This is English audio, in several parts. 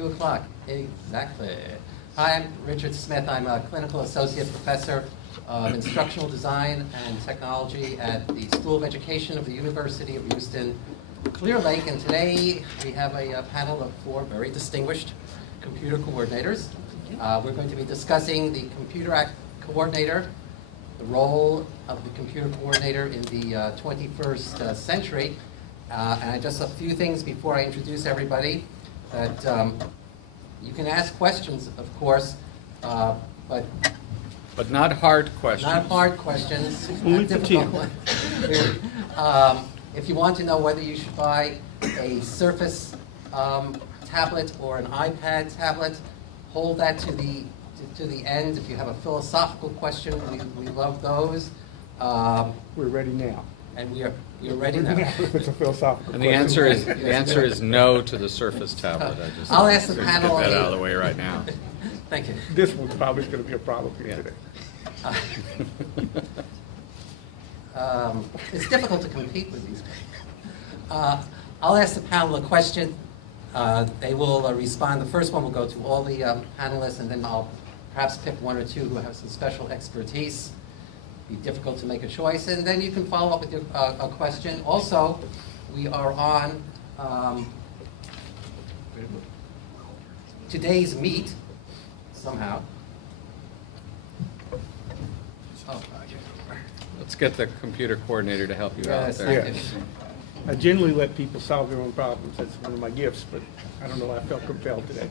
2 o'clock, exactly. Hi, I'm Richard Smith. I'm a clinical associate professor of instructional design and technology at the School of Education of the University of Houston, Clear Lake. And today we have a panel of 4 very distinguished computer coordinators. We're going to be discussing the computer coordinator, the role of the computer coordinator in the 21st century. And just a few things before I introduce everybody. That you can ask questions, of course, but not hard questions. Not hard questions. Only for Tim. If you want to know whether you should buy a Surface tablet or an iPad tablet, hold that to the end. If you have a philosophical question, we love those. We're ready now. And we are ready now. If it's a philosophical And the question. answer is no to the Surface tablet. I'll ask the just panel. Get that out of the way right now. Thank you. This one's probably going to be a problem for you today. It's difficult to compete with these. I'll ask the panel a question. They will respond. The first one will go to all the panelists, and then I'll perhaps pick 1 or 2 who have some special expertise. Be difficult to make a choice, and then you can follow up with a question. Also, we are on today's meet somehow. Oh, Let's get the computer coordinator to help you out yes, there. thank you. Yes. I generally let people solve their own problems. That's one of my gifts, but I don't know, I felt compelled today.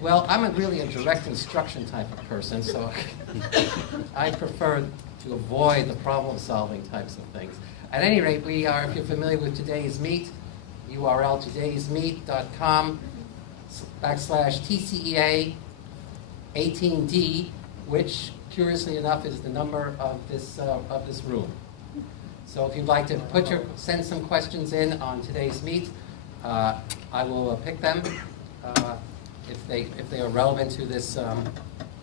Well, I'm really a direct instruction type of person, so I prefer to avoid the problem-solving types of things. At any rate, we are, if you're familiar with today's meet, URL todaysmeet.com/TCEA 18D, which, curiously enough, is the number of this room. So if you'd like to send some questions in on today's meet, I will pick them if they are relevant to this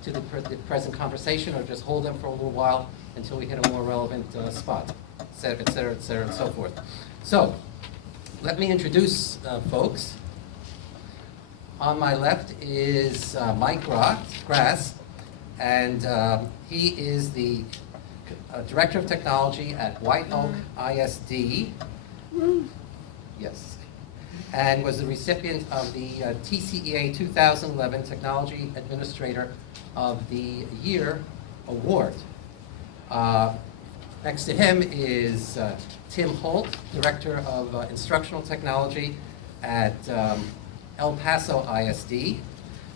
to the present conversation, or just hold them for a little while until we hit a more relevant spot, et cetera, and so forth. So let me introduce folks. On my left is Mike Gras, and he is the Director of Technology at White Oak ISD. Yes. And was the recipient of the TCEA 2011 Technology Administrator of the Year Award. Next to him is Tim Holt, Director of Instructional Technology at El Paso ISD,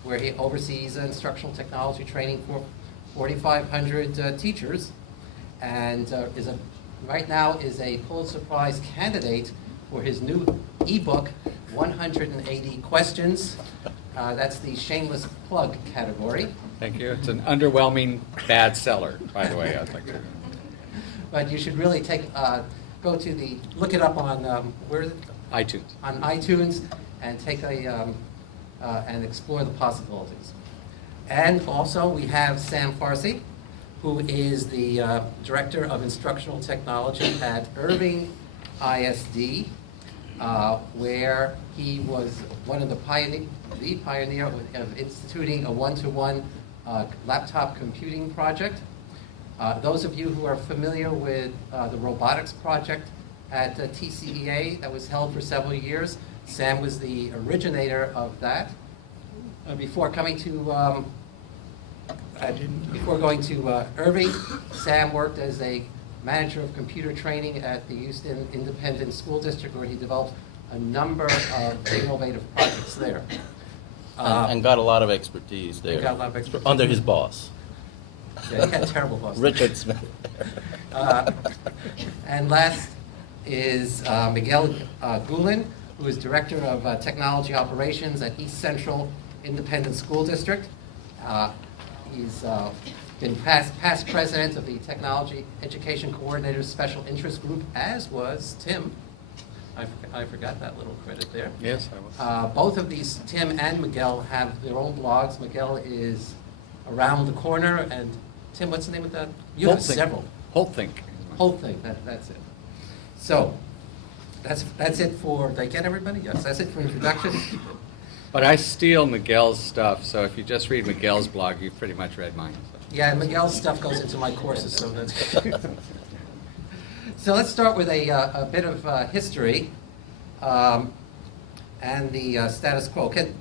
where he oversees instructional technology training for 4,500 teachers, and right now is a Pulitzer Prize candidate for his new ebook, 180 Questions. That's the shameless plug category. Thank you. It's an underwhelming bad seller, by the way. I'd like to. But you should really look it up on where is it? iTunes. On iTunes, and take and explore the possibilities. And also we have Sam Farsi, who is the Director of Instructional Technology at Irving ISD, where he was one of the pioneer of instituting a one-to-one laptop computing project. Those of you who are familiar with the robotics project at TCEA that was held for several years, Sam was the originator of that. Before going to Irving, Sam worked as a manager of computer training at the Houston Independent School District, where he developed a number of innovative projects there. And got a lot of expertise there. Got a lot of expertise. Under his boss. Yeah, he had terrible bosses. Richard Smith. And last is Miguel Gulen, who is Director of Technology Operations at East Central Independent School District. He's been past president of the Technology Education Coordinators Special Interest Group, as was Tim. I forgot that little credit there. Yes, I was. Both of these, Tim and Miguel, have their own blogs. Miguel is Around the Corner, and Tim, what's the name of that? You have several. Holt Think. That's it. So, that's it for, did I get everybody? Yes, that's it for introduction. But I steal Miguel's stuff, so if you just read Miguel's blog, you've pretty much read mine. So. Yeah, Miguel's stuff goes into my courses, so that's good. So let's start with a bit of history and the status quo. Can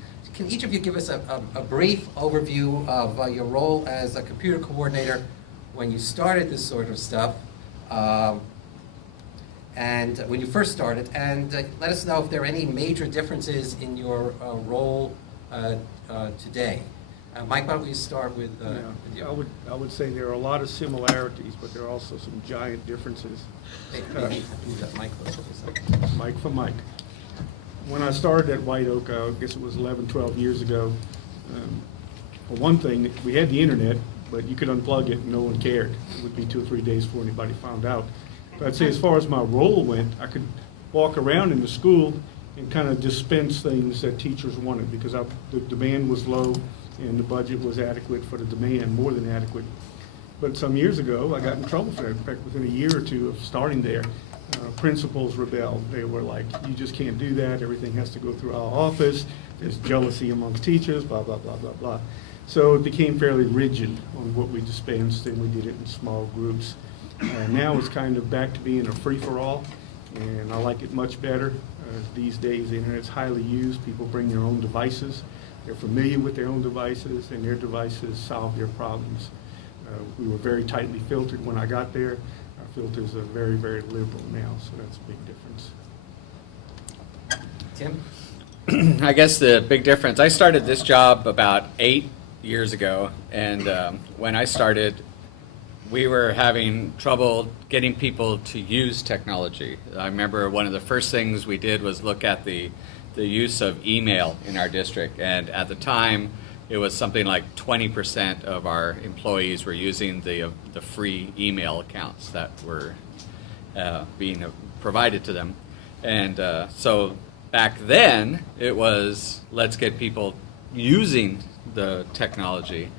each of you give us a brief overview of your role as a computer coordinator when you started this sort of stuff, and when you first started, and let us know if there are any major differences in your role today. Mike, why don't we start with you? I would say there are a lot of similarities, but there are also some giant differences. Maybe move that mic closer to something. Mike for Mike. When I started at White Oak, I guess it was 11, 12 years ago, for one thing, we had the internet, but you could unplug it and no one cared. It would be 2 or 3 days before anybody found out. But I'd say as far as my role went, I could walk around in the school and kind of dispense things that teachers wanted because the demand was low and the budget was adequate for the demand, more than adequate. But some years ago, I got in trouble for that. In fact, within a year or two of starting there, principals rebelled. They were like, you just can't do that. Everything has to go through our office. There's jealousy amongst teachers, blah, blah, blah, blah, blah. So it became fairly rigid on what we dispensed, and we did it in small groups. Now it's kind of back to being a free-for-all, and I like it much better. These days, the internet's highly used. People bring their own devices. They're familiar with their own devices, and their devices solve their problems. We were very tightly filtered when I got there. Our filters are very, very liberal now, so that's a big difference. Tim? I guess the big difference, I started this job about 8 years ago, and when I started, we were having trouble getting people to use technology. I remember one of the first things we did was look at the use of email in our district, and at the time it was something like 20% of our employees were using the free email accounts that were being provided to them. And so back then it was, let's get people using the technology.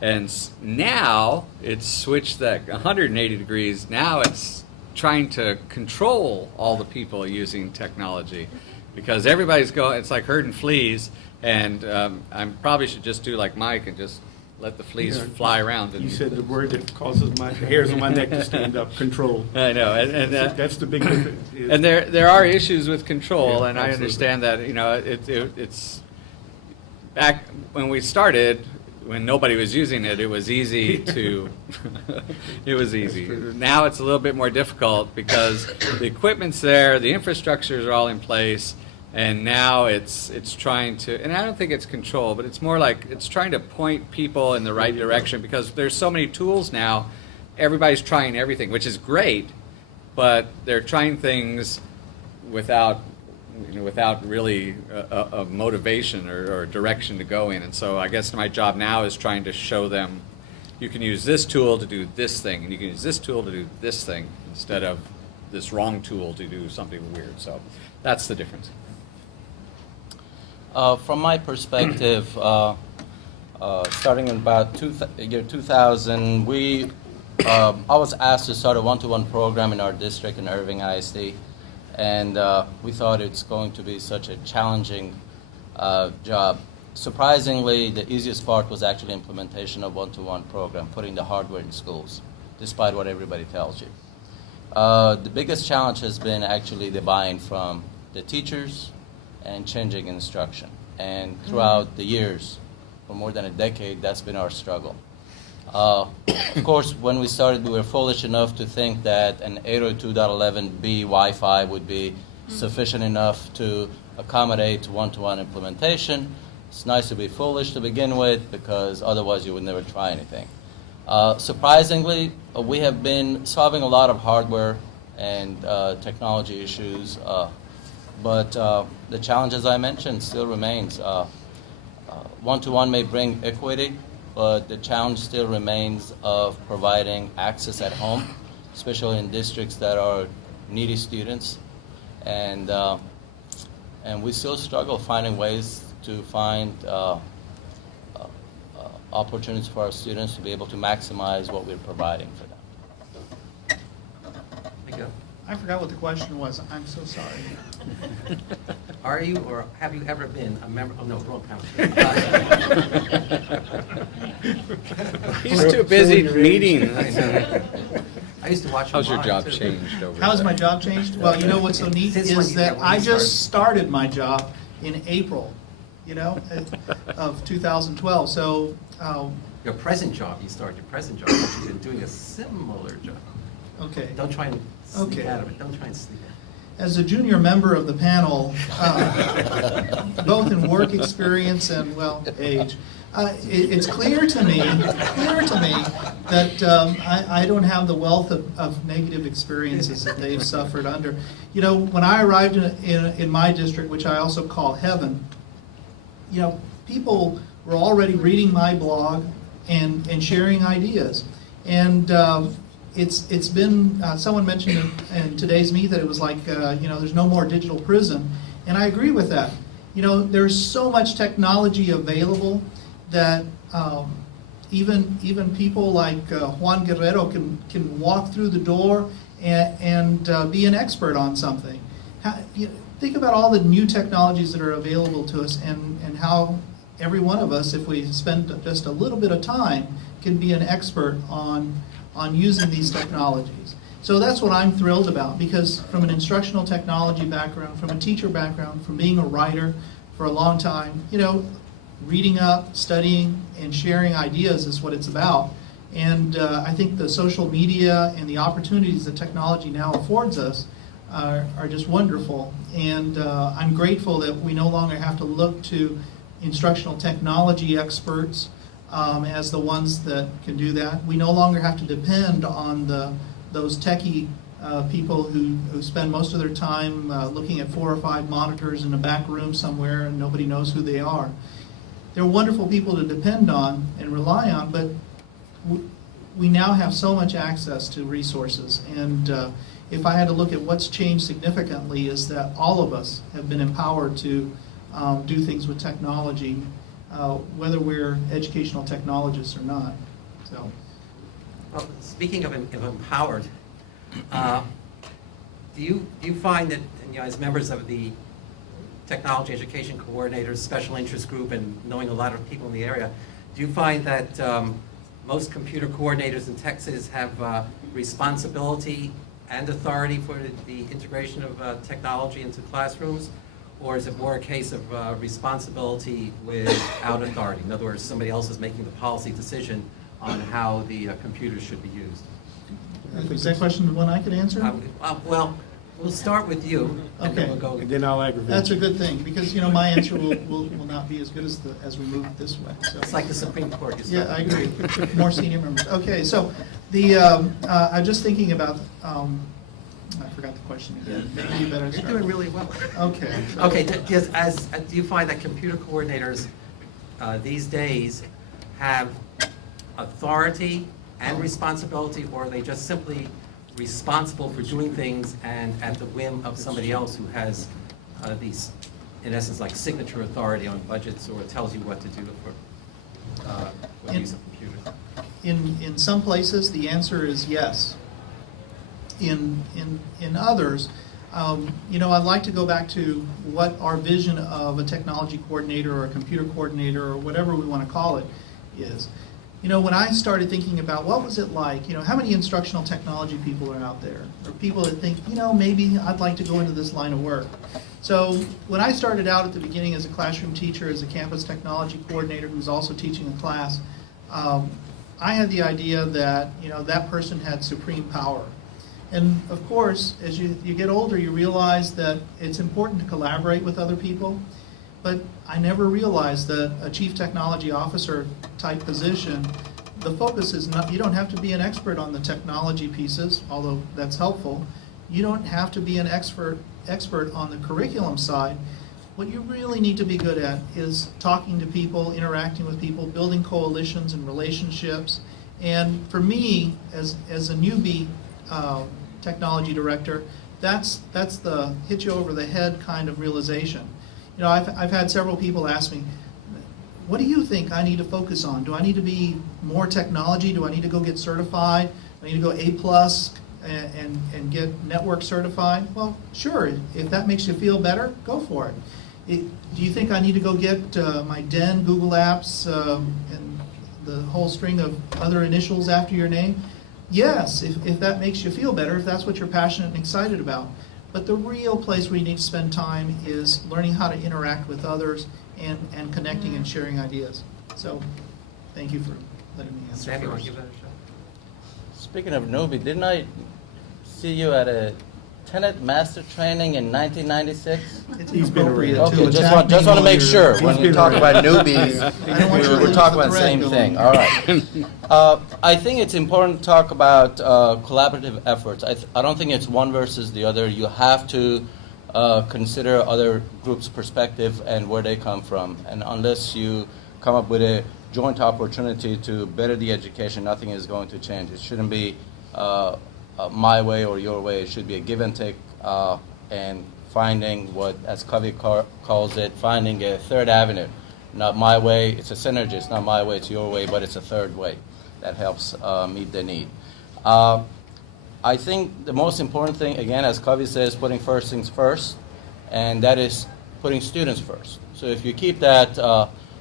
And now it's switched that 180 degrees. Now it's trying to control all the people using technology, because everybody's going, it's like herding fleas, and I probably should just do like Mike and just let the fleas fly around. You said the word that causes the hairs on my neck to stand up, control. I know, and that's the big difference. And there are issues with control, Yeah, and I absolutely. understand that, you know, it's back when we started, when nobody was using it, it was easy to, it was easy. Now it's a little bit more difficult because the equipment's there, the infrastructures are all in place, and now it's trying to, and I don't think it's control, but it's more like it's trying to point people in the right direction, because there's so many tools now, everybody's trying everything, which is great, but they're trying things without really a motivation or direction to go in. And so I guess my job now is trying to show them you can use this tool to do this thing, and you can use this tool to do this thing, instead of this wrong tool to do something weird. So that's the difference. From my perspective, starting in about year 2000, I was asked to start a one-to-one program in our district in Irving ISD. And we thought it's going to be such a challenging job. Surprisingly, the easiest part was actually implementation of one-to-one program, putting the hardware in schools, despite what everybody tells you. The biggest challenge has been actually the buy-in from the teachers and changing instruction. And throughout the years, for more than a decade, that's been our struggle. Of course, when we started, we were foolish enough to think that an 802.11b Wi-Fi would be sufficient enough to accommodate one-to-one implementation. It's nice to be foolish to begin with, because otherwise you would never try anything. Surprisingly, we have been solving a lot of hardware and technology issues, but the challenge, as I mentioned, still remains. One-to-one may bring equity, but the challenge still remains of providing access at home, especially in districts that are needy students. And we still struggle finding ways to find opportunities for our students to be able to maximize what we're providing for them. Thank you. I forgot what the question was. I'm so sorry. Are you or have you ever been a member, oh no, wrong panel. He's too busy meeting. I used to watch. How's your them job live, too. changed over How has there? my job changed? Well, you know what's so neat Since when is you- that when I you just started my job in April, of 2012. So, Your present job, you started your present job, but you've been doing a similar job. okay. Don't try and sneak Okay. out of it, don't try and sneak out. As a junior member of the panel, both in work experience and, well, age, it's clear to me that I don't have the wealth of negative experiences that they've suffered under. You know, when I arrived in my district, which I also call heaven, you know, people were already reading my blog and sharing ideas. And it's been, someone mentioned in today's meet that it was like, there's no more digital prison. And I agree with that. You know, there's so much technology available that even people like Juan Guerrero can walk through the door and be an expert on something. Think about all the new technologies that are available to us and how every one of us, if we spend just a little bit of time, can be an expert on using these technologies. So that's what I'm thrilled about, because from an instructional technology background, from a teacher background, from being a writer for a long time, reading up, studying, and sharing ideas is what it's about. And I think the social media and the opportunities that technology now affords us are just wonderful. And I'm grateful that we no longer have to look to instructional technology experts as the ones that can do that. We no longer have to depend on those techie people who spend most of their time looking at 4 or 5 monitors in a back room somewhere and nobody knows who they are. They're wonderful people to depend on and rely on, but we now have so much access to resources. And if I had to look at what's changed significantly, is that all of us have been empowered to do things with technology, whether we're educational technologists or not. So, Well, speaking of empowered, do you find that, as members of the technology education coordinators, special interest group, and knowing a lot of people in the area, do you find that most computer coordinators in Texas have responsibility and authority for the integration of technology into classrooms? Or is it more a case of responsibility without authority? In other words, somebody else is making the policy decision on how the computers should be used. is that question the one I could answer? Well, we'll start with you, and then Okay. we'll go. And then I'll aggravate. That's a good thing, because my answer will not be as good as we move this way. So. It's like the Supreme Court. You Yeah, start. I agree. More senior members. Okay, so I'm just thinking about. I forgot the question again. Maybe you better You're start. doing really well. Okay. so- Okay, do you find that computer coordinators these days have authority and responsibility, or are they just simply responsible for doing things and at the whim of somebody else who has these, in essence, like signature authority on budgets, or tells you what to do for use of computers? In some places, the answer is yes. In others, I'd like to go back to what our vision of a technology coordinator or a computer coordinator or whatever we want to call it is. When I started thinking about what was it like, how many instructional technology people are out there, or people that think, maybe I'd like to go into this line of work. So when I started out at the beginning as a classroom teacher, as a campus technology coordinator who was also teaching a class, I had the idea that, that person had supreme power. And of course, as you get older, you realize that it's important to collaborate with other people. But I never realized that a chief technology officer type position, the focus is not, you don't have to be an expert on the technology pieces, although that's helpful. You don't have to be an expert on the curriculum side. What you really need to be good at is talking to people, interacting with people, building coalitions and relationships. And for me, as a newbie technology director, that's the hit you over the head kind of realization. I've had several people ask me, what do you think I need to focus on? Do I need to be more technology? Do I need to go get certified? Do I need to go A+? and get network certified, well, sure, if that makes you feel better, go for it. Do you think I need to go get my DEN, Google Apps, and the whole string of other initials after your name? Yes, if that makes you feel better, if that's what you're passionate and excited about. But the real place where you need to spend time is learning how to interact with others and connecting and sharing ideas. So, thank you for letting me answer Sam, you want to first. give that a shot? Speaking of newbie, didn't I see you at a Tenet Master Training in 1996? It's He's been inappropriate around. to Okay, attack me just want to while make you're- sure He's when we been talk around. about newbies, I don't want you to we're lose talking the about the thread same going. thing. All right. I think it's important to talk about collaborative efforts. I don't think it's one versus the other. You have to consider other groups' perspective and where they come from. And unless you come up with a joint opportunity to better the education, nothing is going to change. It shouldn't be my way or your way. It should be a give and take, and finding what, as Covey calls it, finding a third avenue. Not my way, it's a synergy. It's not my way, it's your way, but it's a third way that helps meet the need. I think the most important thing, again, as Covey says, putting first things first, and that is putting students first. So if you keep that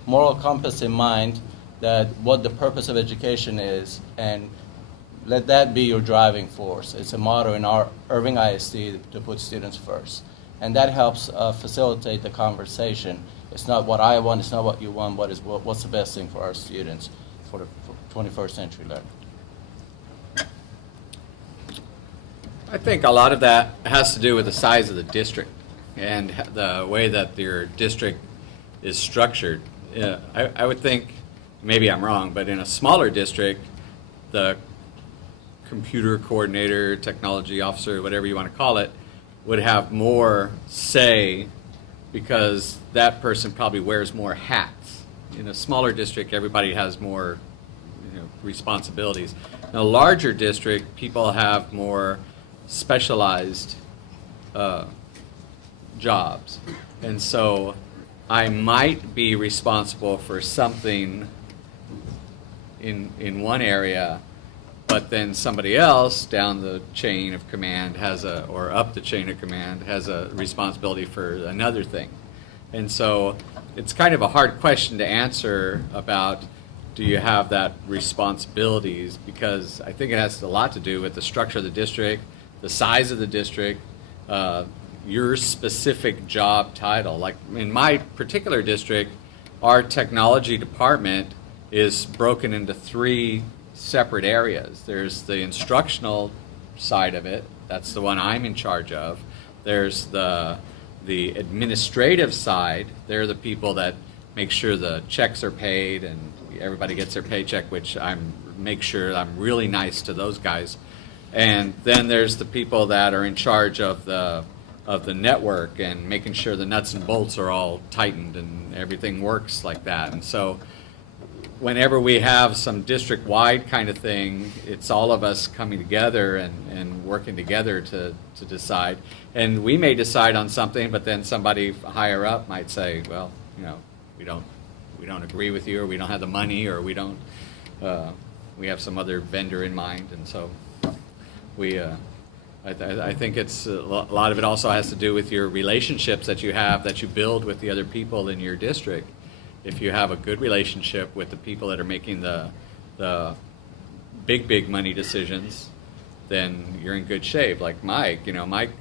moral compass in mind, that what the purpose of education is, and let that be your driving force. It's a motto in our Irving ISD to put students first. And that helps facilitate the conversation. It's not what I want, it's not what you want, but it's what's the best thing for our students for the 21st century learning. I think a lot of that has to do with the size of the district and the way that your district is structured. I would think, maybe I'm wrong, but in a smaller district, the computer coordinator, technology officer, whatever you want to call it, would have more say because that person probably wears more hats. In a smaller district, everybody has more responsibilities. In a larger district, people have more specialized jobs. And so I might be responsible for something in one area, but then somebody else down the chain of command or up the chain of command has a responsibility for another thing. And so it's kind of a hard question to answer about do you have that responsibilities, because I think it has a lot to do with the structure of the district, the size of the district, your specific job title. Like in my particular district, our technology department is broken into 3 separate areas. There's the instructional side of it. That's the one I'm in charge of. There's the administrative side. They're the people that make sure the checks are paid and everybody gets their paycheck, which make sure I'm really nice to those guys. And then there's the people that are in charge of the network and making sure the nuts and bolts are all tightened and everything works like that. And so whenever we have some district-wide kind of thing, it's all of us coming together and working together to decide. And we may decide on something, but then somebody higher up might say, well, we don't agree with you, or we don't have the money, or we have some other vendor in mind. And so I think it's a lot of it also has to do with your relationships that you have, that you build with the other people in your district. If you have a good relationship with the people that are making the big money decisions, then you're in good shape. Like Mike, Mike.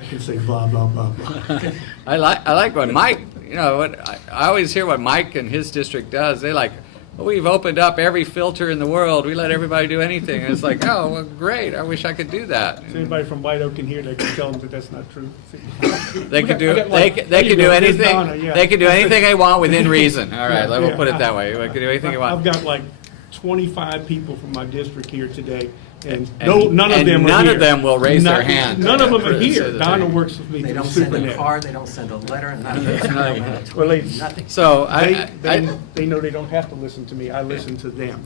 I can say blah, blah, blah, blah. I like what Mike, I always hear what Mike and his district does. They like, well, we've opened up every filter in the world. We let everybody do anything. And it's like, oh, well, great. I wish I could do that. Is anybody from White Oak in here that can tell them that that's not true? They could do There they you could go. do There's anything. Donna, yeah. They could do anything they want within reason. All right, Yeah, we'll yeah. put it that way. They could do anything they want. I've got like 25 people from my district here today, and And none of them are none here. of them will raise their hand. None of them For are the here. citizen. Donna works with me They through don't send a SuperNet. card, they don't send a letter, none of this. Well, Nothing. So they know they don't have to listen to me. I listen to them.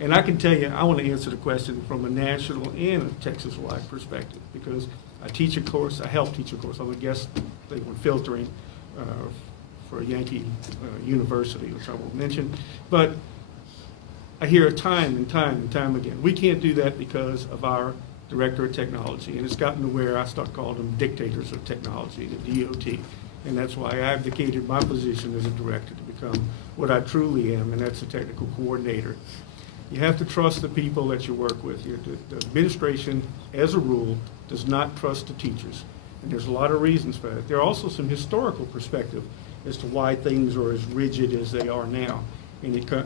And I can tell you, I want to answer the question from a national and a Texas-wide perspective, because I teach a course, I help teach a course. I'm a guest thing on filtering for a Yankee university, which I won't mention. But I hear it time and time and time again. We can't do that because of our director of technology, and it's gotten to where I start calling them dictators of technology, the DOT. And that's why I abdicated my position as a director to become what I truly am, and that's a technical coordinator. You have to trust the people that you work with. The administration, as a rule, does not trust the teachers. And there's a lot of reasons for that. There are also some historical perspective as to why things are as rigid as they are now. And we can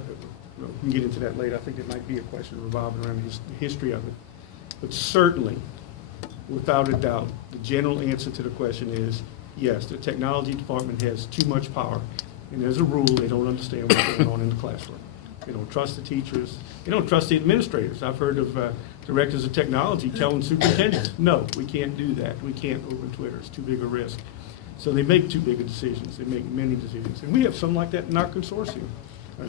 get into that later. I think it might be a question revolving around the history of it. But certainly, without a doubt, the general answer to the question is, yes, the technology department has too much power. And as a rule, they don't understand what's going on in the classroom. They don't trust the teachers. They don't trust the administrators. I've heard of directors of technology telling superintendents, no, we can't do that. We can't open Twitter. It's too big a risk. So they make too big of decisions. They make many decisions. And we have some like that in our consortium.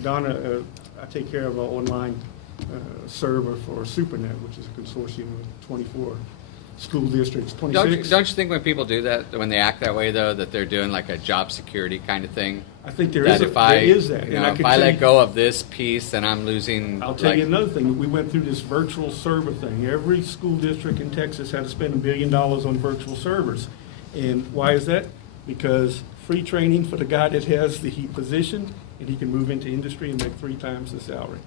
Donna, I take care of an online server for SuperNet, which is a consortium of 24 school districts, 26. Don't you think when people do that, when they act that way, though, that they're doing like a job security kind of thing? I think there that is that. You know, if I let go of this piece, then I'm losing. I'll tell you another thing. We went through this virtual server thing. Every school district in Texas had to spend $1 billion on virtual servers. And why is that? Because free training for the guy that has the position, and he can move into industry and make 3 times the salary.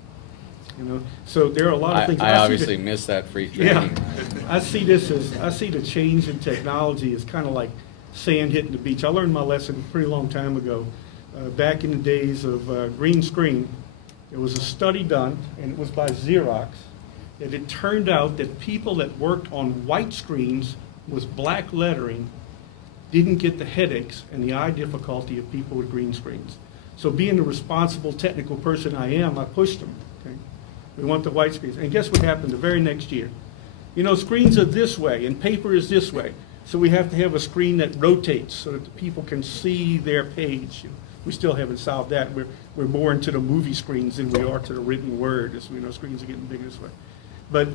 You know, so there are a lot of things. I obviously miss that free training. Yeah, I see the change in technology as kind of like sand hitting the beach. I learned my lesson a pretty long time ago. Back in the days of green screen, there was a study done, and it was by Xerox, that it turned out that people that worked on white screens with black lettering didn't get the headaches and the eye difficulty of people with green screens. So being the responsible technical person I am, I pushed them. Okay? We want the white screens. And guess what happened the very next year? You know, screens are this way and paper is this way. So we have to have a screen that rotates so that the people can see their page. We still haven't solved that. We're more into the movie screens than we are to the written word. As we know, screens are getting bigger this way. But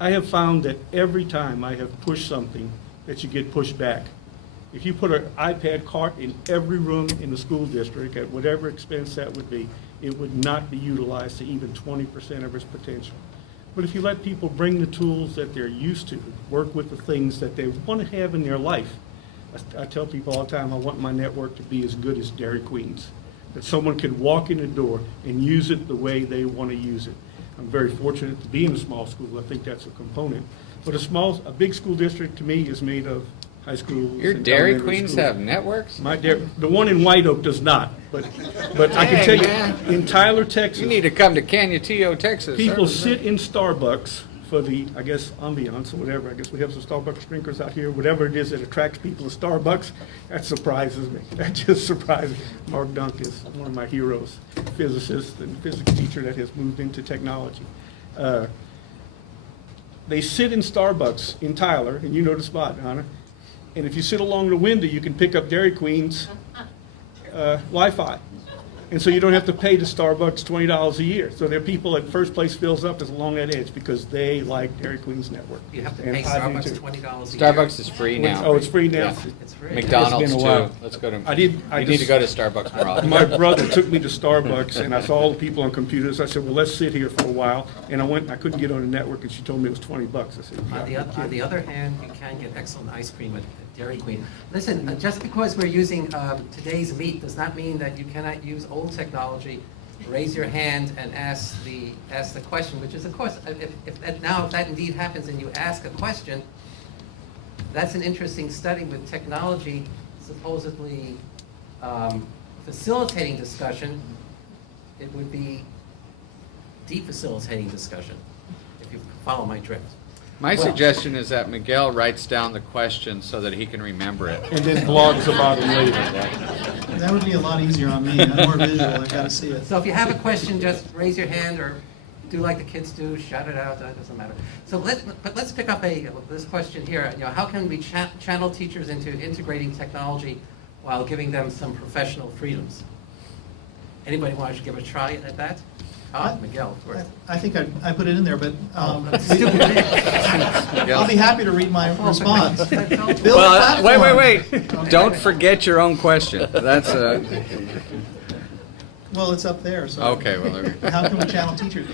I have found that every time I have pushed something, that you get pushed back. If you put an iPad cart in every room in the school district at whatever expense that would be, it would not be utilized to even 20% of its potential. But if you let people bring the tools that they're used to, work with the things that they want to have in their life, I tell people all the time, I want my network to be as good as Dairy Queen's, that someone can walk in the door and use it the way they want to use it. I'm very fortunate to be in a small school. I think that's a component. But a big school district to me is made of high schools. Your and Dairy elementary Queens schools. have networks? The one in White Oak does not, but I can tell you, in Tyler, Texas, You need to come to Canutillo, Texas. people sit in Starbucks for the, I guess, ambiance or whatever. I guess we have some Starbucks drinkers out here. Whatever it is that attracts people to Starbucks, that surprises me. That just surprises me. Mark Dunk is one of my heroes, physicist and physics teacher that has moved into technology. They sit in Starbucks in Tyler, and you know the spot, Hannah. And if you sit along the window, you can pick up Dairy Queen's Wi-Fi. And so you don't have to pay the Starbucks $20 a year. So there are people that first place fills up is along that edge because they like Dairy Queen's network. You have to And pay I do Starbucks too. $20 a year. Starbucks is free now. Oh, it's free now? Yeah. It's free. McDonald's It's been a too. while. Let's go to. I You need to go to Starbucks more often. My brother took me to Starbucks, and I saw all the people on computers. I said, well, let's sit here for a while. And I went, I couldn't get on the network, and she told me it was $20. I said, On the other hand, you can get excellent ice cream at Dairy Queen. Listen, just because we're using today's meat does not mean that you cannot use old technology. Raise your hand and ask the question, which is, of course, if that indeed happens and you ask a question, that's an interesting study with technology supposedly facilitating discussion. It would be defacilitating discussion, if you follow my drift. My suggestion is that Miguel writes down the question so that he can remember it. and then blogs about it later. That would be a lot easier on me. I'm more visual. I gotta see it. So if you have a question, just raise your hand or do like the kids do, shout it out. That doesn't matter. So let's pick up this question here. You know, how can we channel teachers into integrating technology while giving them some professional freedoms? Anybody want to give a try at that? Miguel, of course. I think I put it in there, but Stupid. I'll be happy to read my response. Build a Well, platform. wait. Don't forget your own question. That's Well, it's up there. So okay. Well, there we go. how can we channel teachers?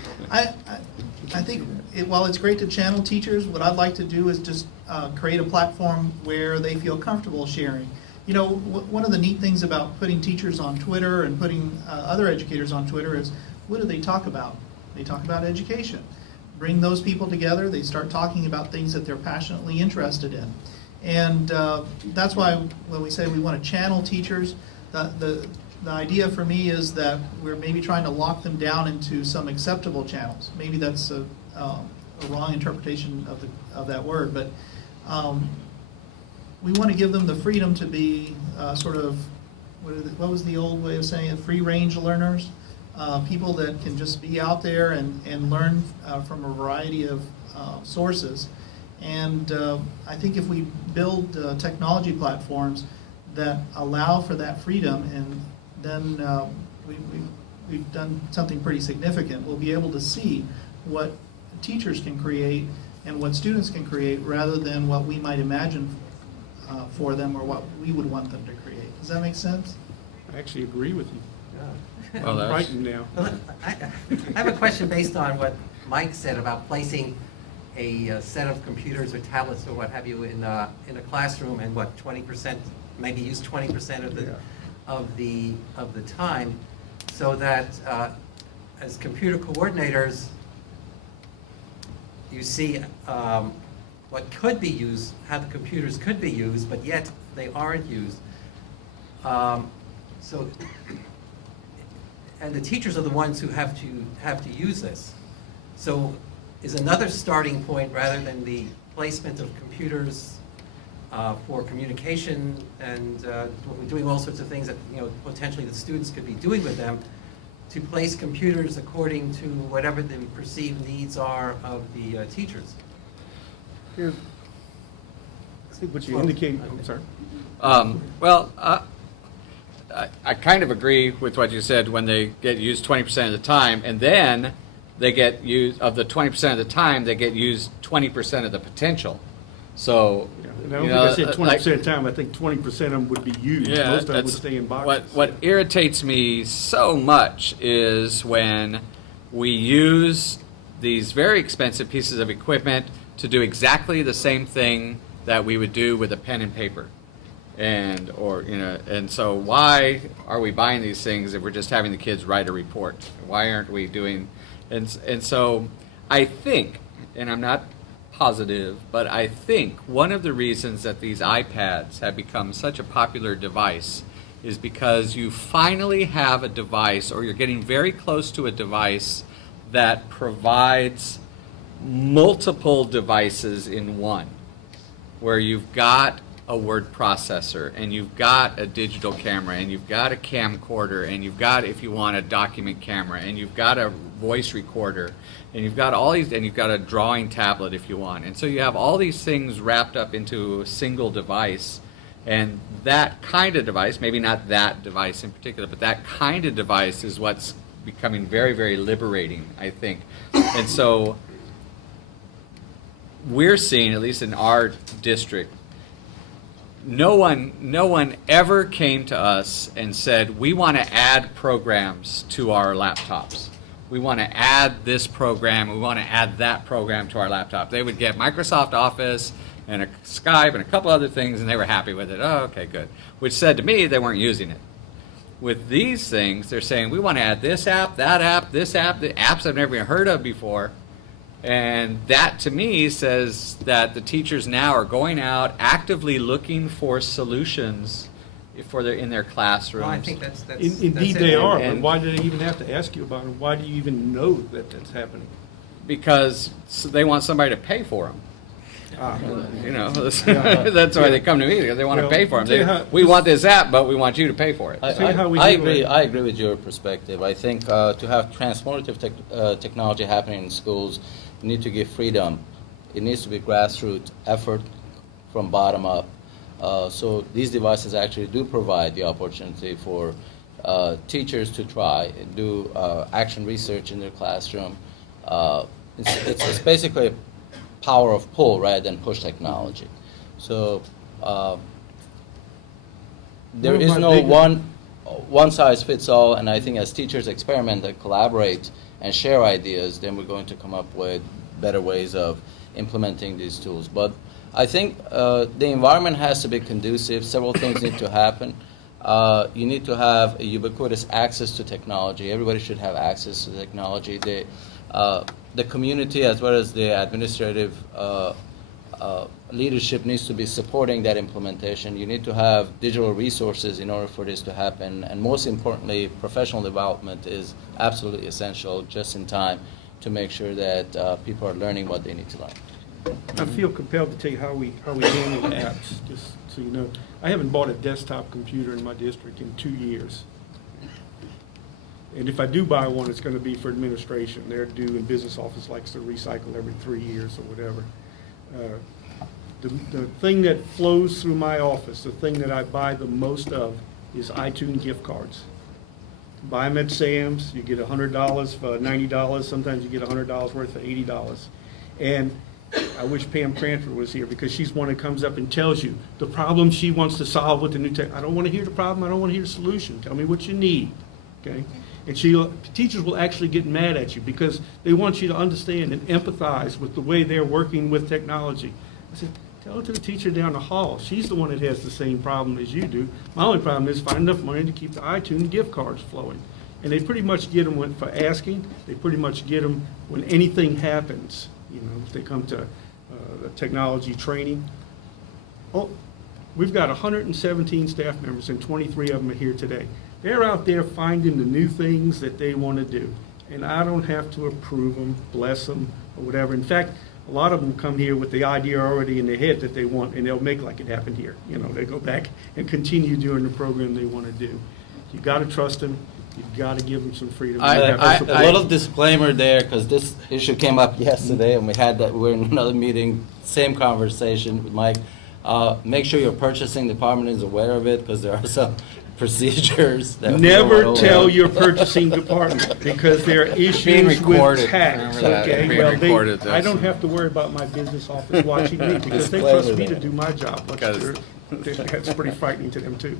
I think while it's great to channel teachers, what I'd like to do is just create a platform where they feel comfortable sharing. You know, one of the neat things about putting teachers on Twitter and putting other educators on Twitter is, what do they talk about? They talk about education. Bring those people together, they start talking about things that they're passionately interested in. And that's why when we say we want to channel teachers, the idea for me is that we're maybe trying to lock them down into some acceptable channels. Maybe that's a wrong interpretation of that word, but we want to give them the freedom to be sort of, what was the old way of saying it, free-range learners, people that can just be out there and learn from a variety of sources. And I think if we build technology platforms that allow for that freedom, and then we've done something pretty significant. We'll be able to see what teachers can create and what students can create rather than what we might imagine for them or what we would want them to create. Does that make sense? I actually agree with you. Well, I'm frightened now. Well, I have a question based on what Mike said about placing a set of computers or tablets or what have you in a classroom, and what 20%, maybe use 20% of the time, so that as computer coordinators, you see what could be used, how the computers could be used, but yet they aren't used. And the teachers are the ones who have to use this. So is another starting point, rather than the placement of computers for communication and doing all sorts of things that potentially the students could be doing with them, to place computers according to whatever the perceived needs are of the teachers. Here, I think what you indicate, I'm sorry. I kind of agree with what you said when they get used 20% of the time, and then they get used, of the 20% of the time, they get used 20% of the potential. So, And I don't think I said 20% of the time. I think 20% of them would be used. yeah, Most of them would that's stay in boxes. What irritates me so much is when we use these very expensive pieces of equipment to do exactly the same thing that we would do with a pen and paper. And so why are we buying these things if we're just having the kids write a report? Why aren't we doing? And so I think, and I'm not positive, but I think one of the reasons that these iPads have become such a popular device is because you finally have a device, or you're getting very close to a device that provides multiple devices in one, where you've got a word processor, and you've got a digital camera, and you've got a camcorder, and you've got, if you want, a document camera, and you've got a voice recorder, and you've got all these, and you've got a drawing tablet if you want. And so you have all these things wrapped up into a single device, and that kind of device, maybe not that device in particular, but that kind of device is what's becoming very, very liberating, I think. And so we're seeing, at least in our district, no one ever came to us and said, we want to add programs to our laptops. We want to add this program, we want to add that program to our laptop. They would get Microsoft Office and a Skype and a couple other things, and they were happy with it. Oh, okay, good. Which said to me, they weren't using it. With these things, they're saying, we want to add this app, that app, this app, the apps I've never even heard of before. And that, to me, says that the teachers now are going out actively looking for solutions in their classrooms. Well, I think that's Indeed, it. they are. But And why do they even have to ask you about it? Why do you even know that that's happening? Because they want somebody to pay for them. Ah. That's why they come to me, because they want to pay for them. We want this app, but we want you to pay for it. I agree with your perspective. I think to have transformative technology happening in schools, you need to give freedom. It needs to be grassroots effort from bottom up. So these devices actually do provide the opportunity for teachers to try and do action research in their classroom. It's basically a power of pull rather than push technology. So there is no one size fits all, and I think as teachers experiment and collaborate and share ideas, then we're going to come up with better ways of implementing these tools. But I think the environment has to be conducive. Several things need to happen. You need to have a ubiquitous access to technology. Everybody should have access to technology. The community as well as the administrative leadership needs to be supporting that implementation. You need to have digital resources in order for this to happen. And most importantly, professional development is absolutely essential just in time to make sure that people are learning what they need to learn. I feel compelled to tell you how we handle apps, just so you know. I haven't bought a desktop computer in my district in 2 years. And if I do buy one, it's going to be for administration. They're due, and business office likes to recycle every 3 years or whatever. The thing that flows through my office, the thing that I buy the most of, is iTunes gift cards. Buy them at Sam's, you get $100 for $90. Sometimes you get $100 worth for $80. And I wish Pam Cranford was here, because she's one that comes up and tells you the problem she wants to solve with the new tech. I don't want to hear the problem. I don't want to hear the solution. Tell me what you need. Okay? And teachers will actually get mad at you because they want you to understand and empathize with the way they're working with technology. I said, tell it to the teacher down the hall. She's the one that has the same problem as you do. My only problem is find enough money to keep the iTunes gift cards flowing. And they pretty much get them for asking. They pretty much get them when anything happens. You know, if they come to the technology training. Oh, we've got 117 staff members, and 23 of them are here today. They're out there finding the new things that they want to do. And I don't have to approve them, bless them, or whatever. In fact, a lot of them come here with the idea already in their head that they want, and they'll make like it happened here. You know, they go back and continue doing the program they want to do. You got to trust them. You've got to give them some freedom. A little disclaimer there, because this issue came up yesterday, and we're in another meeting, same conversation with Mike. Make sure your purchasing department is aware of it, because there are some procedures that never tell your purchasing department, because there are issues with tax. Okay, well, I don't have to worry about my business office watching me, because they trust me to do my job. That's pretty frightening to them too.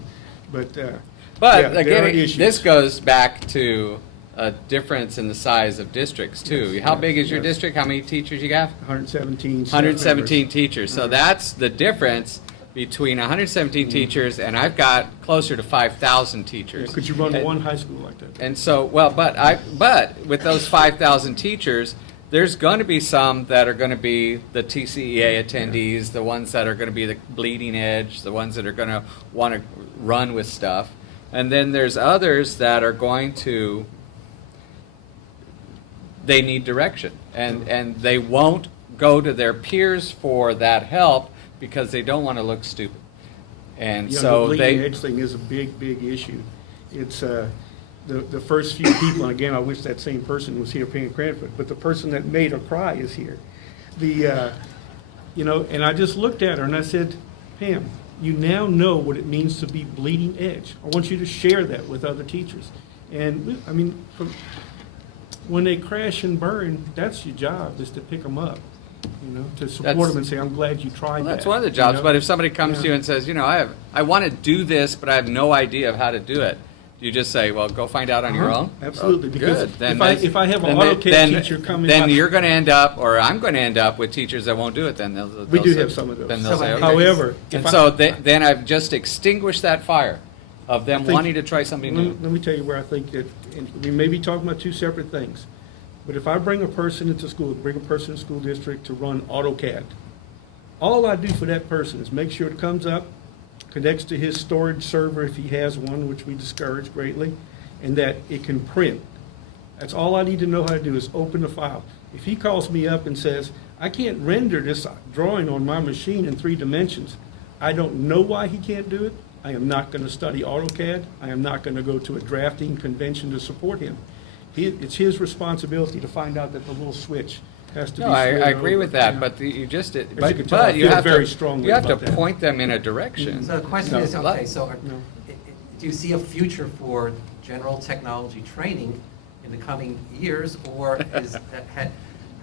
But yeah, again, this goes back to a difference in the size of districts too. Yes, How big is your district? How many teachers you got? 117. 117 teachers. So that's the difference between 117 teachers, and I've got closer to 5,000 teachers. Could you run one high school like that? And so, but with those 5,000 teachers, there's going to be some that are going to be the TCEA attendees, the ones that are going to be the bleeding edge, the ones that are going to want to run with stuff. And then there's others that are going to, they need direction. And they won't go to their peers for that help because they don't want to look stupid. And so the bleeding edge thing is a big, big issue. It's the first few people, and again, I wish that same person was here, Pam Cranford, but the person that made her cry is here. And I just looked at her and I said, Pam, you now know what it means to be bleeding edge. I want you to share that with other teachers. And I mean, when they crash and burn, that's your job, is to pick them up. To support them and say, I'm glad you tried that. That's one of the jobs, but if somebody comes to you and says, I want to do this, but I have no idea of how to do it, you just say, well, go find out on your own? Absolutely. Because good. Then if I have an AutoCAD teacher coming then you're going to end up, or I'm going to end up with teachers that won't do it. Then we do have some of those. Then they'll say, okay. However, then I've just extinguished that fire of them wanting to try something new. Let me tell you where I think that, and we may be talking about two separate things. But if I bring a person into school, bring a person in school district to run AutoCAD, all I do for that person is make sure it comes up, connects to his storage server if he has one, which we discourage greatly, and that it can print. That's all I need to know how to do, is open the file. If he calls me up and says, I can't render this drawing on my machine in 3 dimensions, I don't know why he can't do it. I am not going to study AutoCAD. I am not going to go to a drafting convention to support him. It's his responsibility to find out that the little switch has to be. I agree with that, but you just but you have to point them in a direction. So the question is, okay, so do you see a future for general technology training in the coming years, or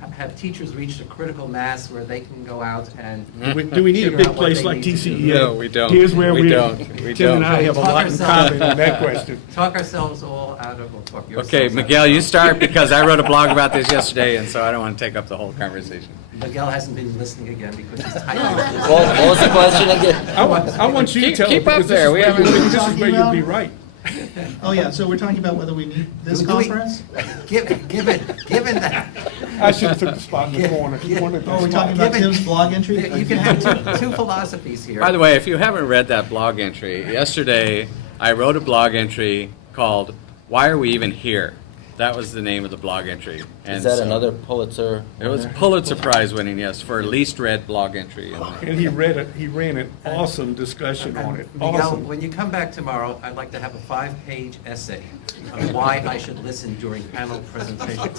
have teachers reached a critical mass where they can go out and Do we need a figure big out what place they like need to do? TCEA? No, we don't. Here's where We don't. We Tim and I don't. have a lot in common on that question. Talk ourselves all out of, we'll talk yourselves Okay, out Miguel, of- you start because I wrote a blog about this yesterday, and so I don't want to take up the whole conversation. Miguel hasn't been listening again because he's typing. What was the question again? I want you to tell Keep it, up because there. We haven't- this is where you'll be right. Oh, yeah, so we're talking about whether we need this Do we- conference? Given that, I should have took the spot in the corner. You wanted that Oh, we're spot. talking about Given- Tim's blog entry? you can have two philosophies here. By the way, if you haven't read that blog entry, yesterday I wrote a blog entry called "Why Are We Even Here?" That was the name of the blog entry. Is that so another Pulitzer? It was winner? Pulitzer Prize winning, yes, for least read blog entry. And he ran an awesome discussion on it. Miguel, Awesome. when you come back tomorrow, I'd like to have a 5-page essay on why I should listen during panel presentations.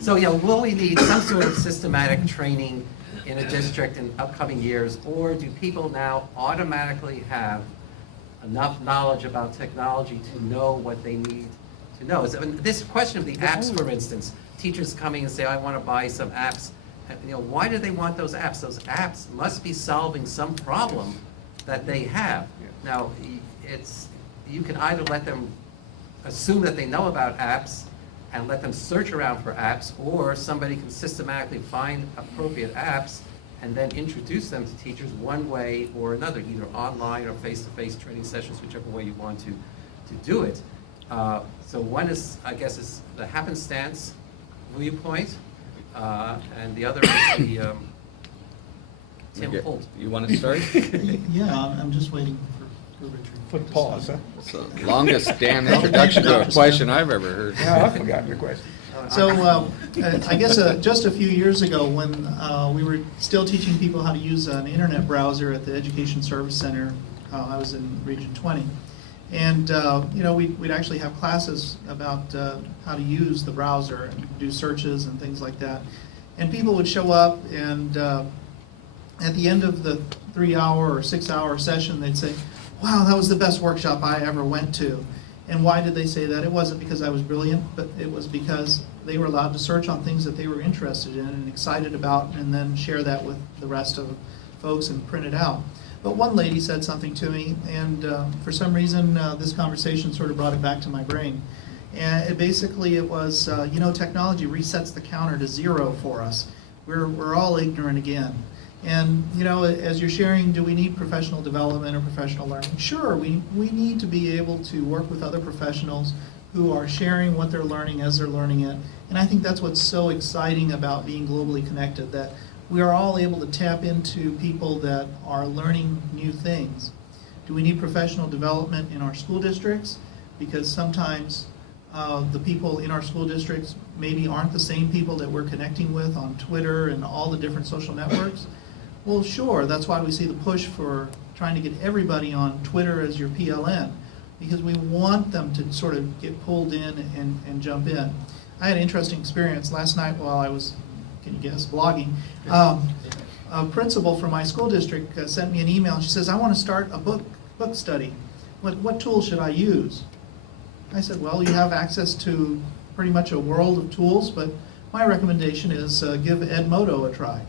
So, will we need some sort of systematic training in a district in upcoming years, or do people now automatically have enough knowledge about technology to know what they need to know? So, this question of the apps, for instance, teachers coming and say, I want to buy some apps. Why do they want those apps? Those apps must be solving some problem that they have. Now, you can either let them assume that they know about apps and let them search around for apps, or somebody can systematically find appropriate apps and then introduce them to teachers one way or another, either online or face-to-face training sessions, whichever way you want to do it. So one is, I guess, is the happenstance viewpoint, and the other is the Tim Holt. You want to start? Yeah, I'm just waiting for Richard. Put pause, huh? It's the longest damn introduction to a question I've ever heard. Yeah, I've forgotten your question. So I guess just a few years ago, when we were still teaching people how to use an internet browser at the Education Service Center, I was in Region 20. And we'd actually have classes about how to use the browser and do searches and things like that. And people would show up, and at the end of the 3-hour or 6-hour session, they'd say, wow, that was the best workshop I ever went to. And why did they say that? It wasn't because I was brilliant, but it was because they were allowed to search on things that they were interested in and excited about, and then share that with the rest of folks and print it out. But one lady said something to me, and for some reason this conversation sort of brought it back to my brain. And it was, technology resets the counter to 0 for us. We're all ignorant again. And, as you're sharing, do we need professional development or professional learning? Sure, we need to be able to work with other professionals who are sharing what they're learning as they're learning it. And I think that's what's so exciting about being globally connected, that we are all able to tap into people that are learning new things. Do we need professional development in our school districts? Because sometimes the people in our school districts maybe aren't the same people that we're connecting with on Twitter and all the different social networks. Well, sure, that's why we see the push for trying to get everybody on Twitter as your PLN, because we want them to sort of get pulled in and jump in. I had an interesting experience last night while I was, can you guess, blogging. A principal from my school district sent me an email. She says, I want to start a book study. What tools should I use? I said, well, you have access to pretty much a world of tools, but my recommendation is give Edmodo a try.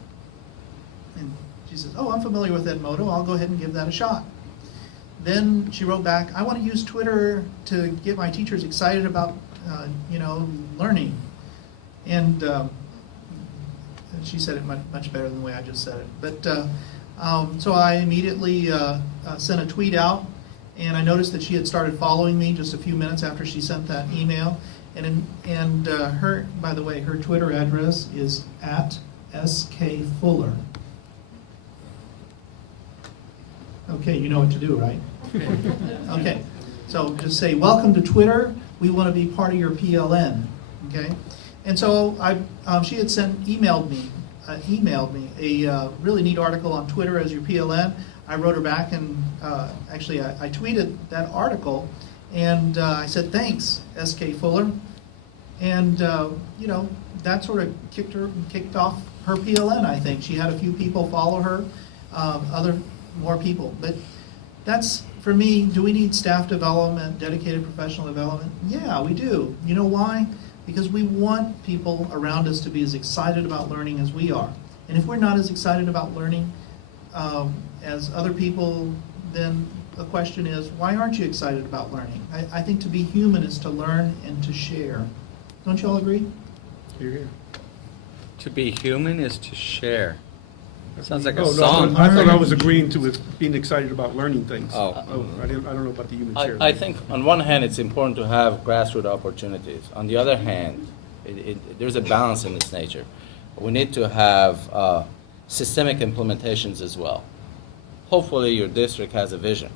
And she says, oh, I'm familiar with Edmodo. I'll go ahead and give that a shot. Then she wrote back, I want to use Twitter to get my teachers excited about, learning. And she said it much better than the way I just said it. But so I immediately sent a tweet out, and I noticed that she had started following me just a few minutes after she sent that email. And her, by the way, her Twitter address is @skfuller. Okay, you know what to do, right? Okay, so just say, welcome to Twitter. We want to be part of your PLN, okay? And so she had emailed me a really neat article on Twitter as your PLN. I wrote her back, and actually I tweeted that article, and I said, thanks, SK Fuller. And that sort of kicked off her PLN, I think. She had a few people follow her, more people. But that's, for me, do we need staff development, dedicated professional development? Yeah, we do. You know why? because we want people around us to be as excited about learning as we are. And if we're not as excited about learning as other people, then the question is, why aren't you excited about learning? I think to be human is to learn and to share. Don't you all agree? Here, here. To be human is to share. That sounds like a Oh, no, song. I thought I was agreeing to with being excited about learning things. Oh. I don't know about the human share. I think on one hand, it's important to have grassroots opportunities. On the other hand, there's a balance in this nature. We need to have systemic implementations as well. Hopefully your district has a vision,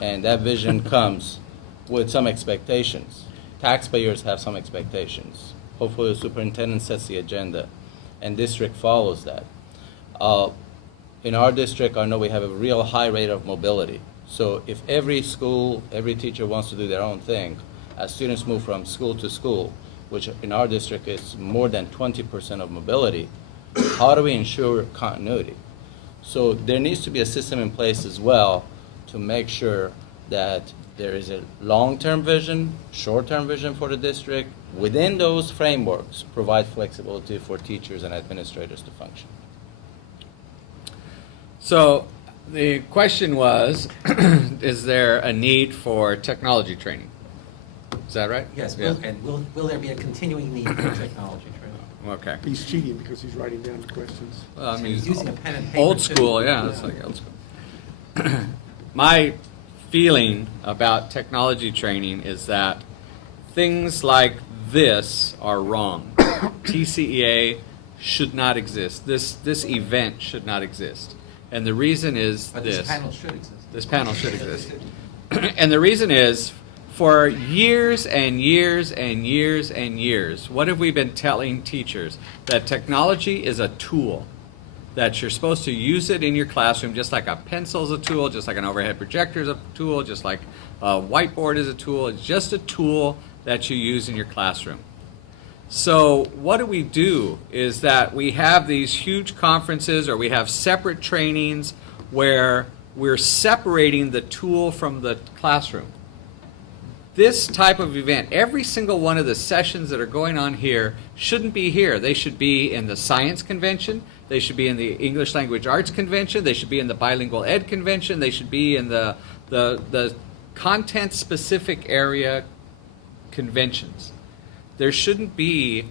and that vision comes with some expectations. Taxpayers have some expectations. Hopefully the superintendent sets the agenda, and district follows that. In our district, I know we have a real high rate of mobility. So if every school, every teacher wants to do their own thing, as students move from school to school, which in our district is more than 20% of mobility, how do we ensure continuity? So there needs to be a system in place as well to make sure that there is a long-term vision, short-term vision for the district. Within those frameworks, provide flexibility for teachers and administrators to function. So the question was, is there a need for technology training? Is that right? Yes, Yeah. and will there be a continuing need for technology training? Okay. He's cheating because he's writing down the questions. Well, I mean, He's using a pen and paper. old too. school, yeah, it's like old school. My feeling about technology training is that things like this are wrong. TCEA should not exist. This event should not exist. And the reason is But this. this panel should exist. This panel should exist. And the reason is, for years and years and years and years, what have we been telling teachers? That technology is a tool, that you're supposed to use it in your classroom just like a pencil is a tool, just like an overhead projector is a tool, just like a whiteboard is a tool. It's just a tool that you use in your classroom. So what do is that we have these huge conferences, or we have separate trainings where we're separating the tool from the classroom. This type of event, every single one of the sessions that are going on here shouldn't be here. They should be in the science convention. They should be in the English language arts convention. They should be in the bilingual ed convention. They should be in the content specific area conventions. There shouldn't be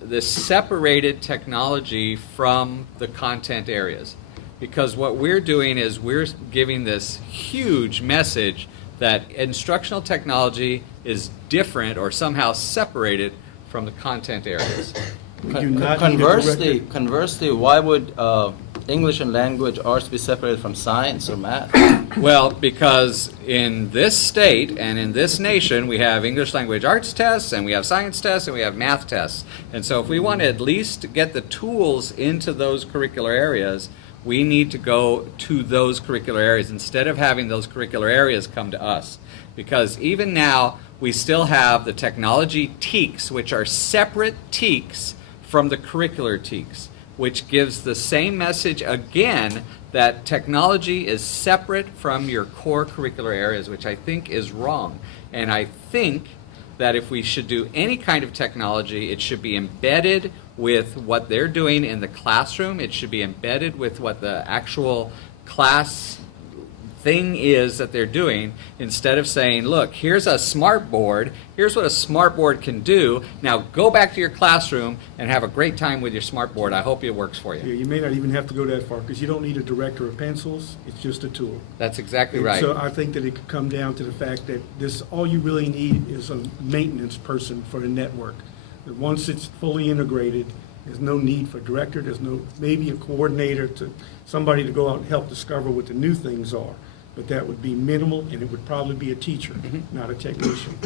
this separated technology from the content areas, because what we're doing is we're giving this huge message that instructional technology is different or somehow separated from the content areas. We do not need a director. Conversely, why would English and language arts be separated from science or math? Well, because in this state and in this nation, we have English language arts tests, and we have science tests, and we have math tests. And so if we want to at least get the tools into those curricular areas, we need to go to those curricular areas instead of having those curricular areas come to us. Because even now, we still have the technology TEKs, which are separate TEKs from the curricular TEKs, which gives the same message again, that technology is separate from your core curricular areas, which I think is wrong. And I think that if we should do any kind of technology, it should be embedded with what they're doing in the classroom. It should be embedded with what the actual class thing is that they're doing, instead of saying, look, here's a smart board, here's what a smart board can do, now go back to your classroom and have a great time with your smart board. I hope it works for Yeah, you. you may not even have to go that far, because you don't need a director of pencils. It's just a tool. That's exactly And right. So I think that it could come down to the fact that all you really need is a maintenance person for the network. That once it's fully integrated, there's no need for a director, there's maybe a coordinator, somebody to go out and help discover what the new things are. But that would be minimal, and it would probably be a teacher, not a technician.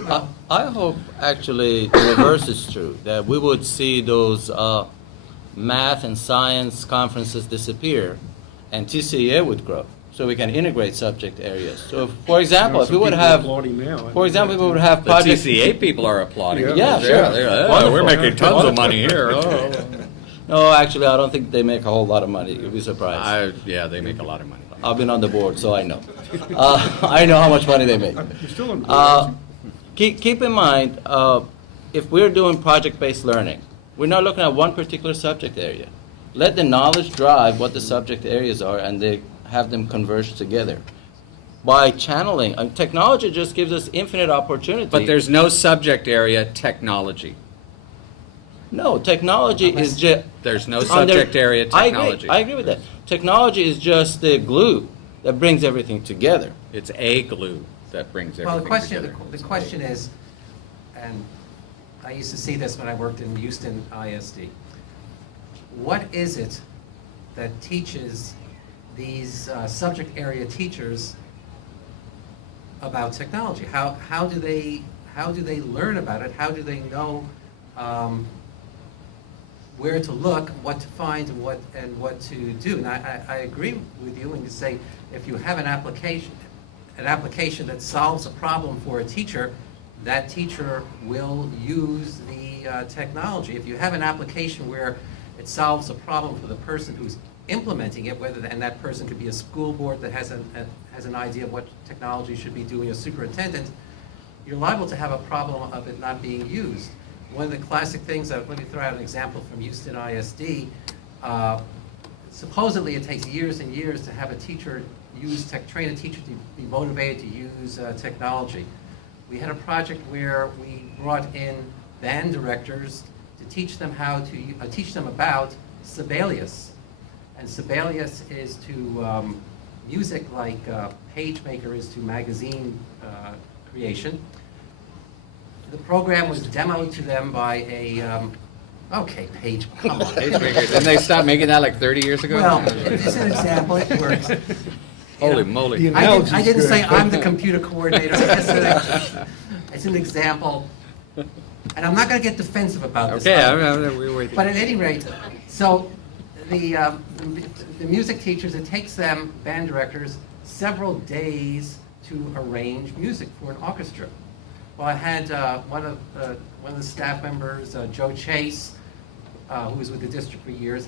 I hope actually the reverse is true, that we would see those math and science conferences disappear, and TCEA would grow, so we can integrate subject areas. So, for example, if we would have, for example, we would have The project. TCA people are applauding. Yeah, sure. They're, Wonderful. we're making tons of money here. Oh. No, actually, I don't think they make a whole lot of money. You'll be surprised. Yeah, they make a lot of money. I've been on the board, so I know. I know how much money they make. You're still on the board. Keep in mind, if we're doing project-based learning, we're not looking at one particular subject area. Let the knowledge drive what the subject areas are, and they have them converge together. By channeling, technology just gives us infinite opportunity. But there's no subject area technology. No, technology is just... There's no subject area technology. I agree with that. Technology is just the glue that brings everything together. It's a glue that brings everything Well, together. the question is, and I used to see this when I worked in Houston ISD, what is it that teaches these subject area teachers about technology? How do they learn about it? How do they know where to look, what to find, and what to do? And I agree with you when you say if you have an application that solves a problem for a teacher, that teacher will use the technology. If you have an application where it solves a problem for the person who's implementing it, and that person could be a school board that has an idea of what technology should be doing, a superintendent, you're liable to have a problem of it not being used. One of the classic things, let me throw out an example from Houston ISD. Supposedly it takes years and years to have a teacher train a teacher to be motivated to use technology. We had a project where we brought in band directors to teach them about Sibelius. And Sibelius is to music like PageMaker is to magazine creation. The program was demoed to them by a, okay, Page, come on. Didn't they stop making that like 30 years ago? Well, it's an example, it works. Holy moly. I didn't say I'm the computer coordinator. It's an example. And I'm not going to get defensive about this. Okay, we're waiting. But at any rate, so the music teachers, it takes them, band directors, several days to arrange music for an orchestra. Well, I had one of the staff members, Joe Chase, who was with the district for years,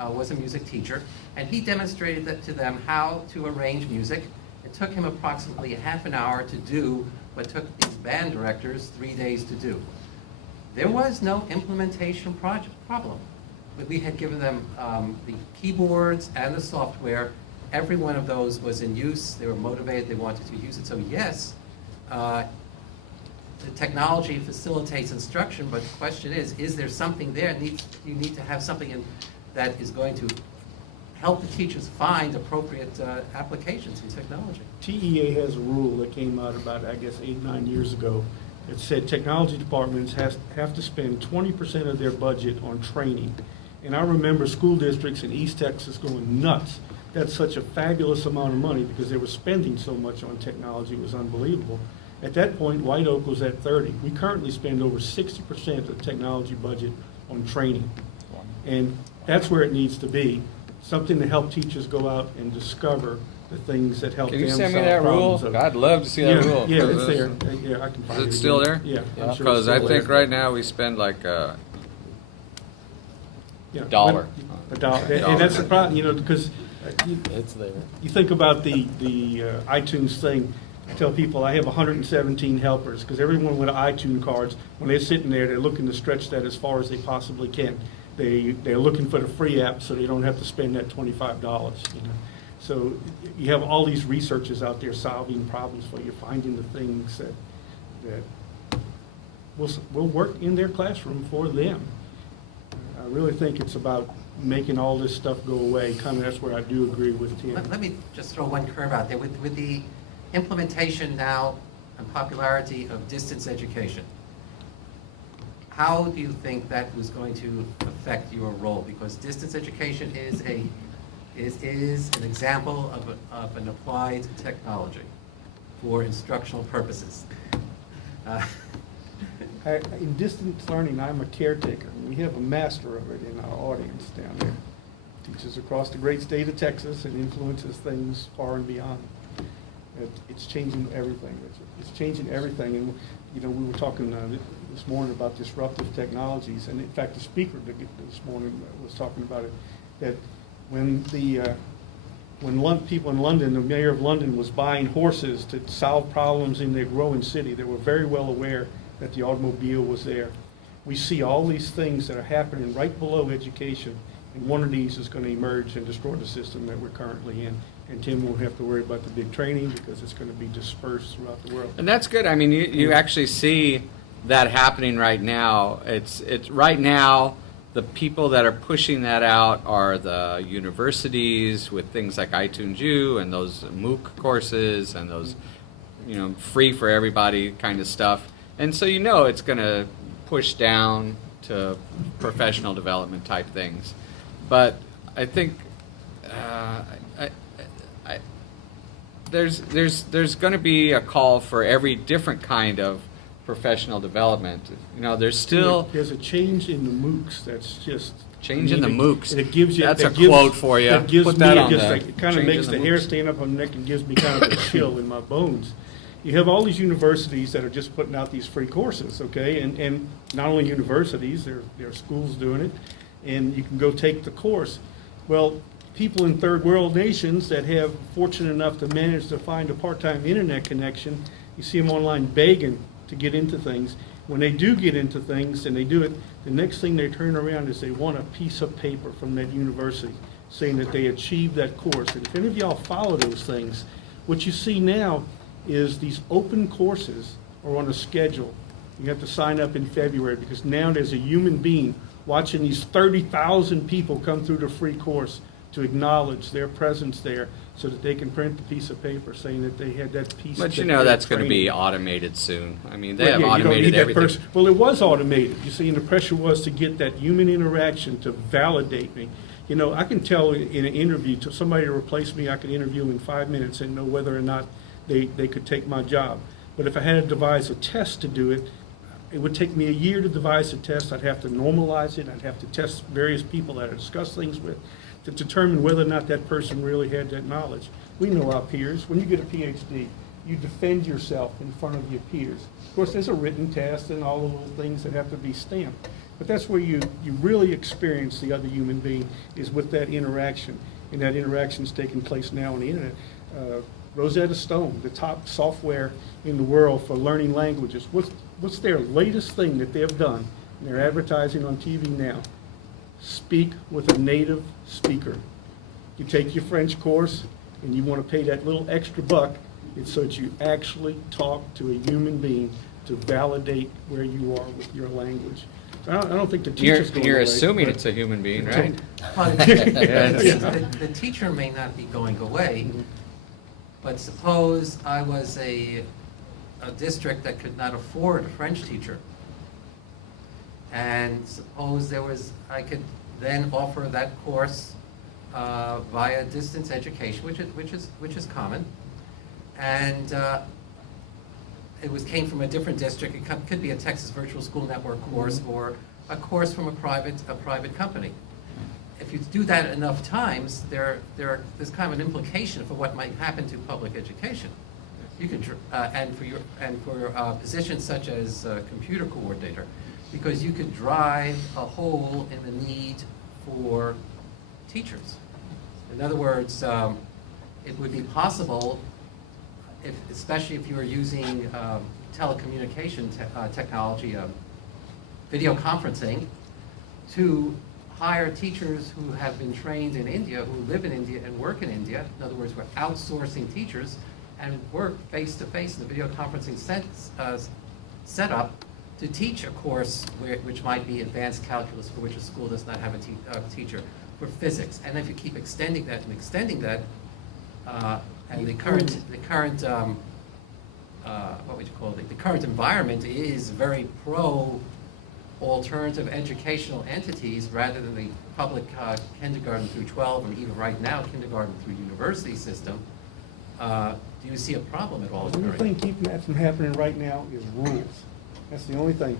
was a music teacher, and he demonstrated that to them how to arrange music. It took him approximately half an hour to do what took these band directors 3 days to do. There was no implementation problem. But we had given them the keyboards and the software. Every one of those was in use. They were motivated. They wanted to use it. So yes, the technology facilitates instruction, but the question is there something there? You need to have something that is going to help the teachers find appropriate applications in technology. TEA has a rule that came out about, I guess, 8, 9 years ago. It said technology departments have to spend 20% of their budget on training. And I remember school districts in East Texas going nuts. That's such a fabulous amount of money because they were spending so much on technology. It was unbelievable. At that point, White Oak was at 30. We currently spend over 60% of the technology budget on training. And that's where it needs to be. Something to help teachers go out and discover the things that help them solve problems. Can you send me that rule? I'd love to see that rule. Yeah, it's there. Yeah, I can find it. Is it still there? Yeah. Because I think right now we spend like $1. A dollar. And that's the problem, because It's there. you think about the iTunes thing. I tell people I have 117 helpers because everyone with iTunes cards, when they're sitting there, they're looking to stretch that as far as they possibly can. They're looking for the free app so they don't have to spend that $25. So you have all these researchers out there solving problems for you, finding the things that will work in their classroom for them. I really think it's about making all this stuff go away. Kind of that's where I do agree with Tim. Let me just throw one curve out there. With the implementation now and popularity of distance education, how do you think that was going to affect your role? Because distance education is an example of an applied technology for instructional purposes. In distance learning, I'm a caretaker. We have a master of it in our audience down there. Teaches across the great state of Texas and influences things far and beyond. It's changing everything. It's changing everything. And we were talking this morning about disruptive technologies. And in fact, the speaker this morning was talking about it. That when the when people in London, the mayor of London was buying horses to solve problems in their growing city, they were very well aware that the automobile was there. We see all these things that are happening right below education, and one of these is going to emerge and destroy the system that we're currently in. And Tim won't have to worry about the big training because it's going to be dispersed throughout the world. And that's good. I mean, you actually see that happening right now. It's right now, the people that are pushing that out are the universities with things like iTunes U and those MOOC courses and those, free for everybody kind of stuff. And so it's going to push down to professional development type things. But I think there's going to be a call for every different kind of professional development. There's still there's a change in the MOOCs that's just change in the MOOCs. It gives you that's a quote for you. Put that on it kind of makes the hair stand up on the neck and gives me kind of a chill in my bones. You have all these universities that are just putting out these free courses, okay? And not only universities, there are schools doing it, and you can go take the course. Well, people in third world nations that have fortunate enough to manage to find a part-time internet connection, you see them online begging to get into things. When they do get into things and they do it, the next thing they turn around is they want a piece of paper from that university saying that they achieved that course. And if any of y'all follow those things, what you see now is these open courses are on a schedule. You have to sign up in February because now there's a human being watching these 30,000 people come through the free course to acknowledge their presence there so that they can print the piece of paper saying that they had that piece of But that's going to be automated soon. I mean, they have you don't automated need that everything. person. Well, it was automated. You see, and the pressure was to get that human interaction to validate me. I can tell in an interview, to somebody to replace me, I could interview in 5 minutes and know whether or not they could take my job. But if I had to devise a test to do it, it would take me a year to devise a test. I'd have to normalize it. I'd have to test various people that I discuss things with to determine whether or not that person really had that knowledge. We know our peers. When you get a PhD, you defend yourself in front of your peers. Of course, there's a written test and all the little things that have to be stamped. But that's where you really experience the other human being is with that interaction. And that interaction is taking place now on the internet. Rosetta Stone, the top software in the world for learning languages. What's their latest thing that they've done? And they're advertising on TV now. Speak with a native speaker. You take your French course and you want to pay that little extra buck, it's so that you actually talk to a human being to validate where you are with your language. So I don't think the teacher's going You're away, assuming but- it's a human being, right? Well, the teacher may not be going away, but suppose I was a district that could not afford a French teacher. And suppose I could then offer that course via distance education, which is common, and came from a different district. It could be a Texas Virtual School Network course or a course from a private company. If you do that enough times, there's kind of an implication for what might happen to public education. You can for positions such as computer coordinator, because you could drive a hole in the need for teachers. In other words, it would be possible, especially if you were using telecommunication technology, video conferencing, to hire teachers who have been trained in India, who live in India and work in India. In other words, we're outsourcing teachers and work face-to-face in the video conferencing setup to teach a course which might be advanced calculus, for which a school does not have a teacher, for physics. And if you keep extending that, and the current what would you call it? The current environment is very pro alternative educational entities rather than the public kindergarten through 12, or even right now kindergarten through university system. Do you see a problem at all? The only thing keeping that from happening right now is rules. That's the only thing.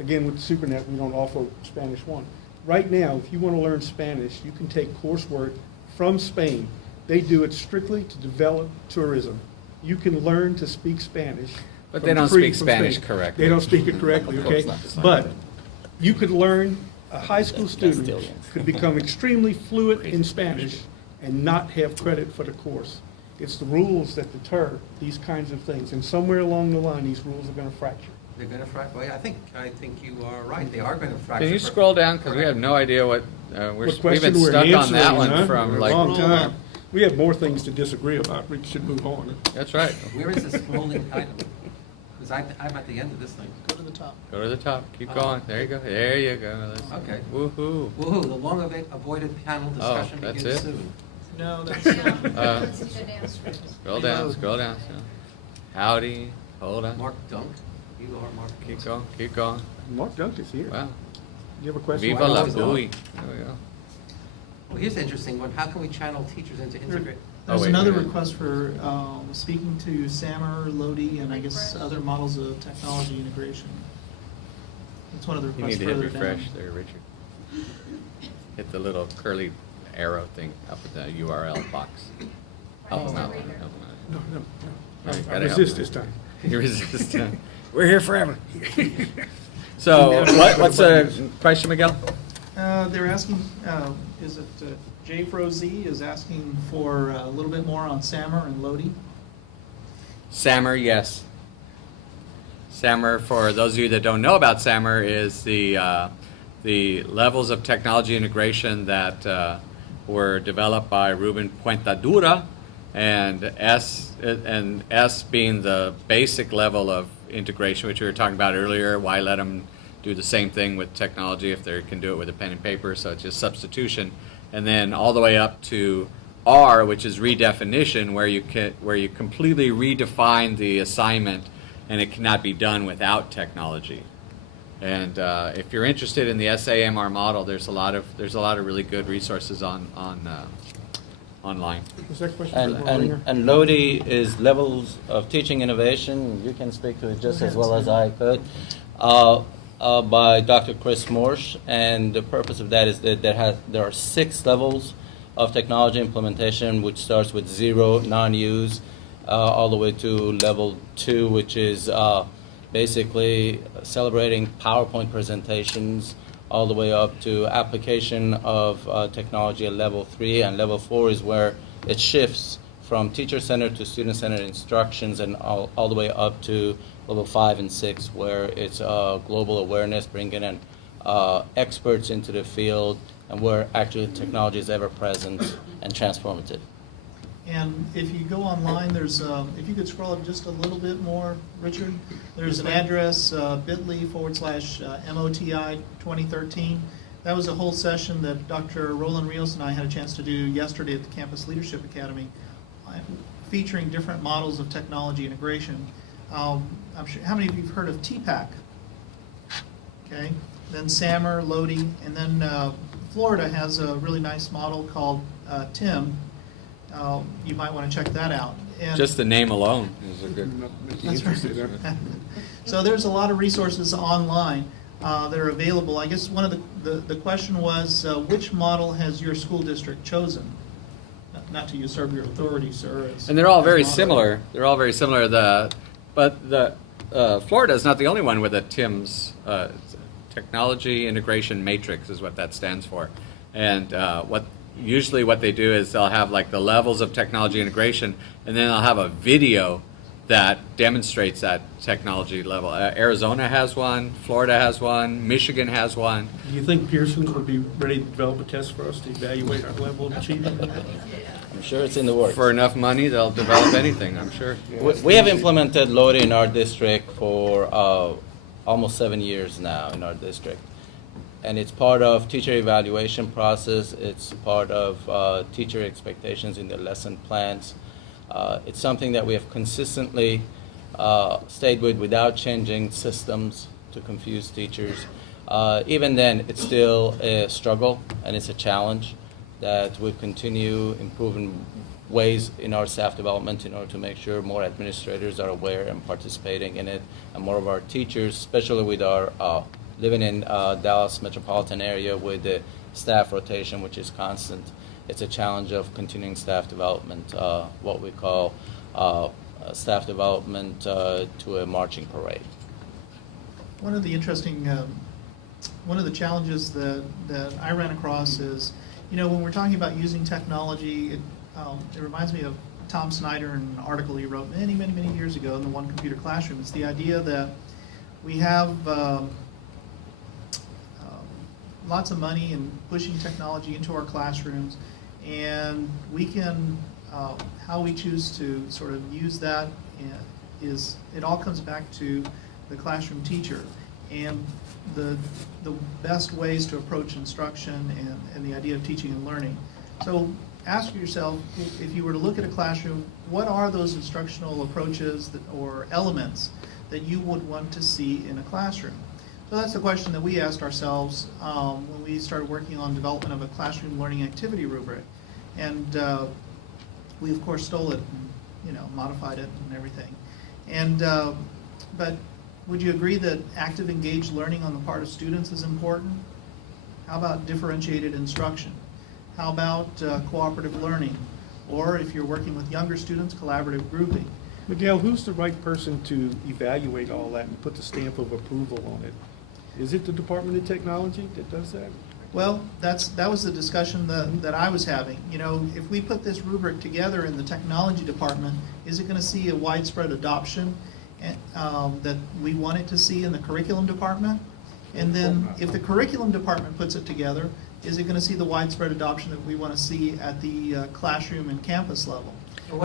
Again, with SuperNet, we don't offer Spanish 1. Right now, if you want to learn Spanish, you can take coursework from Spain. They do it strictly to develop tourism. You can learn to speak Spanish. But they don't speak Spanish correctly. They don't speak it correctly, okay? But you could learn, a high school student could become extremely fluent in Spanish and not have credit for the course. It's the rules that deter these kinds of things, and somewhere along the line, these rules are going to fracture. They're going to fracture. Well, I think you are right. They are going to fracture. Can you scroll down, because we have no idea what, What we've question been we're stuck on that answering, one huh? from For a like, long time. We have more things to disagree about. We should move on. that's right. Where is the scrolling item? Because I'm at the end of this thing. Go to the top. Go to the top, keep going, there you go, there you go. Okay. Woo-hoo. Woohoo! The long-avoided panel discussion that's begins it? soon. No, that's, That's a good answer. Scroll down, scroll down. Howdy, hold on, Mark Dunk. You are Mark. keep going, keep going. Mark Dunk is here. Wow. You have a question? Viva la always on. buoy. There we go. Well, here's an interesting one. How can we channel teachers into integrate? there's wait, another wait. request for speaking to SAMR, Lodi, and I guess other models of technology integration. That's one of the You requests need to hit further down. refresh there, Richard. Hit the little curly arrow thing up at the URL box. Help them out. Help 'em out. No, no, No, no. you I gotta help resist them. this time. You resist. We're here forever. So, what's the question, Miguel? They're asking, is it J Frozy is asking for a little bit more on SAMR and Lodi? SAMR, yes. SAMR, for those of you that don't know about SAMR, is the levels of technology integration that were developed by Ruben Puentadura, and S being the basic level of integration, which we were talking about earlier. Why let them do the same thing with technology if they can do it with a pen and paper? So it's just substitution, and then all the way up to R, which is redefinition, where you completely redefine the assignment, and it cannot be done without technology. And if you're interested in the SAMR model, there's a lot of really good resources online. Was that question for Ringer? And Lodi is levels of teaching innovation. You can speak to it just as well as I could. By Dr. Chris Morsch, and the purpose of that is that there are 6 levels of technology implementation, which starts with 0, non-use, all the way to level 2, which is basically celebrating PowerPoint presentations, all the way up to application of technology at level 3, and level 4 is where it shifts from teacher-centered to student-centered instructions, and all the way up to level 5 and 6, where it's global awareness, bringing in experts into the field, and where actually technology is ever present and transformative. And if you go online, there's, if you could scroll up just a little bit more, Richard, there's an address, bit.ly/MOTI 2013. That was a whole session that Dr. Roland Rios and I had a chance to do yesterday at the Campus Leadership Academy, featuring different models of technology integration. I'm sure, how many of you have heard of TPAC? Okay, then SAMR, Lodi, and then Florida has a really nice model called TIM. You might want to check that out. And Just the name alone is a good. That's right. So there's a lot of resources online that are available. I guess one of the question was, which model has your school district chosen? Not to usurp your authority, sir. And they're all very as similar. They're all very similar. Florida is not the only one with a TIMS, Technology Integration Matrix is what that stands for. And usually what they do is they'll have like the levels of technology integration, and then they'll have a video that demonstrates that technology level. Arizona has one, Florida has one, Michigan has one. Do you think Pearson would be ready to develop a test for us to evaluate our level of achievement? I'm sure it's in the works. For enough money, they'll develop anything, I'm sure. We have implemented Lodi in our district for almost 7 years now in our district. And it's part of teacher evaluation process. It's part of teacher expectations in their lesson plans. It's something that we have consistently stayed with without changing systems to confuse teachers. Even then, it's still a struggle and it's a challenge that we continue improving ways in our staff development in order to make sure more administrators are aware and participating in it, and more of our teachers, especially with our living in Dallas metropolitan area with the staff rotation, which is constant. It's a challenge of continuing staff development, what we call staff development to a marching parade. One of the interesting, one of the challenges that I ran across is, You know, when we're talking about using technology, it reminds me of Tom Snyder and an article he wrote many, many, many years ago in the One Computer Classroom. It's the idea that we have lots of money and pushing technology into our classrooms, and we can, how we choose to sort of use that is, it all comes back to the classroom teacher and the best ways to approach instruction and the idea of teaching and learning. So ask yourself, if you were to look at a classroom, what are those instructional approaches or elements that you would want to see in a classroom? So that's the question that we asked ourselves when we started working on development of a classroom learning activity rubric. And we of course stole it and, you know, modified it and everything. And but would you agree that active engaged learning on the part of students is important? How about differentiated instruction? How about cooperative learning? Or if you're working with younger students, collaborative grouping? Miguel, who's the right person to evaluate all that and put the stamp of approval on it? Is it the Department of Technology that does that? Well, that was the discussion that I was having. You know, if we put this rubric together in the technology department, is it going to see a widespread adoption that we want it to see in the curriculum department? And then if the curriculum department puts it together, is it going to see the widespread adoption that we want to see at the classroom and campus level?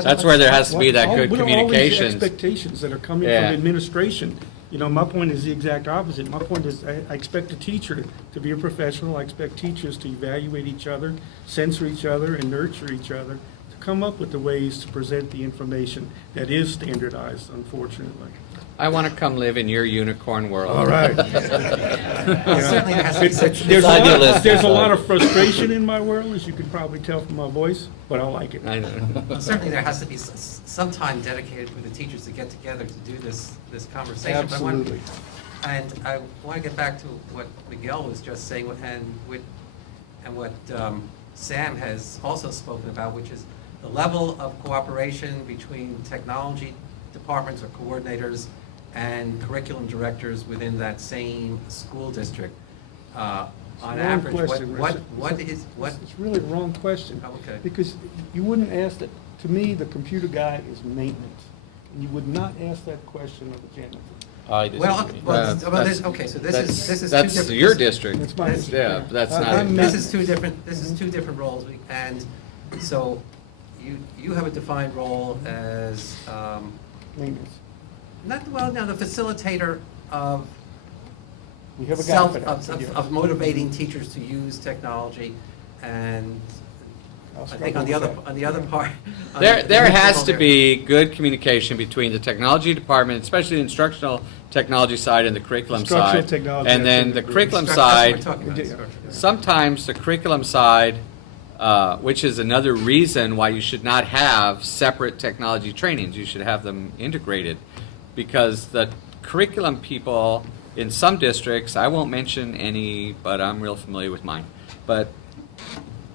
That's where there has to be that good What are all these communications. expectations that are coming from administration? You know, my point is the exact opposite. My point is I expect a teacher to be a professional. I expect teachers to evaluate each other, censor each other, and nurture each other to come up with the ways to present the information that is standardized, unfortunately. I want to come live in your unicorn world. All right. Well, certainly there has to be such. There's a lot of frustration in my world, as you can probably tell from my voice, but I like it. I know. Well, certainly there has to be some time dedicated for the teachers to get together to do this conversation. But Absolutely. And I want to get back to what Miguel was just saying, and what Sam has also spoken about, which is the level of cooperation between technology departments or coordinators and curriculum directors within that same school district. On average, what is. It's really the wrong question. Oh, okay. Because you wouldn't ask that, to me, the computer guy is maintenance. And you would not ask that question of a janitor. I disagree. Okay, so this is two That's different. your district. That's my district. Yeah, that's I'm not. This is two different roles, and so you have a defined role as Maintenance. the facilitator of We have a guy for that. of motivating teachers to use technology, and I'll I think struggle on the with other that. part. There has to be good communication between the technology department, especially the instructional technology side and the curriculum Instructional side. technology, And I then totally the agree. curriculum That's what side, we're talking about, Yeah. instruction, yeah. sometimes the curriculum side, which is another reason why you should not have separate technology trainings. You should have them integrated, because the curriculum people in some districts, I won't mention any, but I'm real familiar with mine, but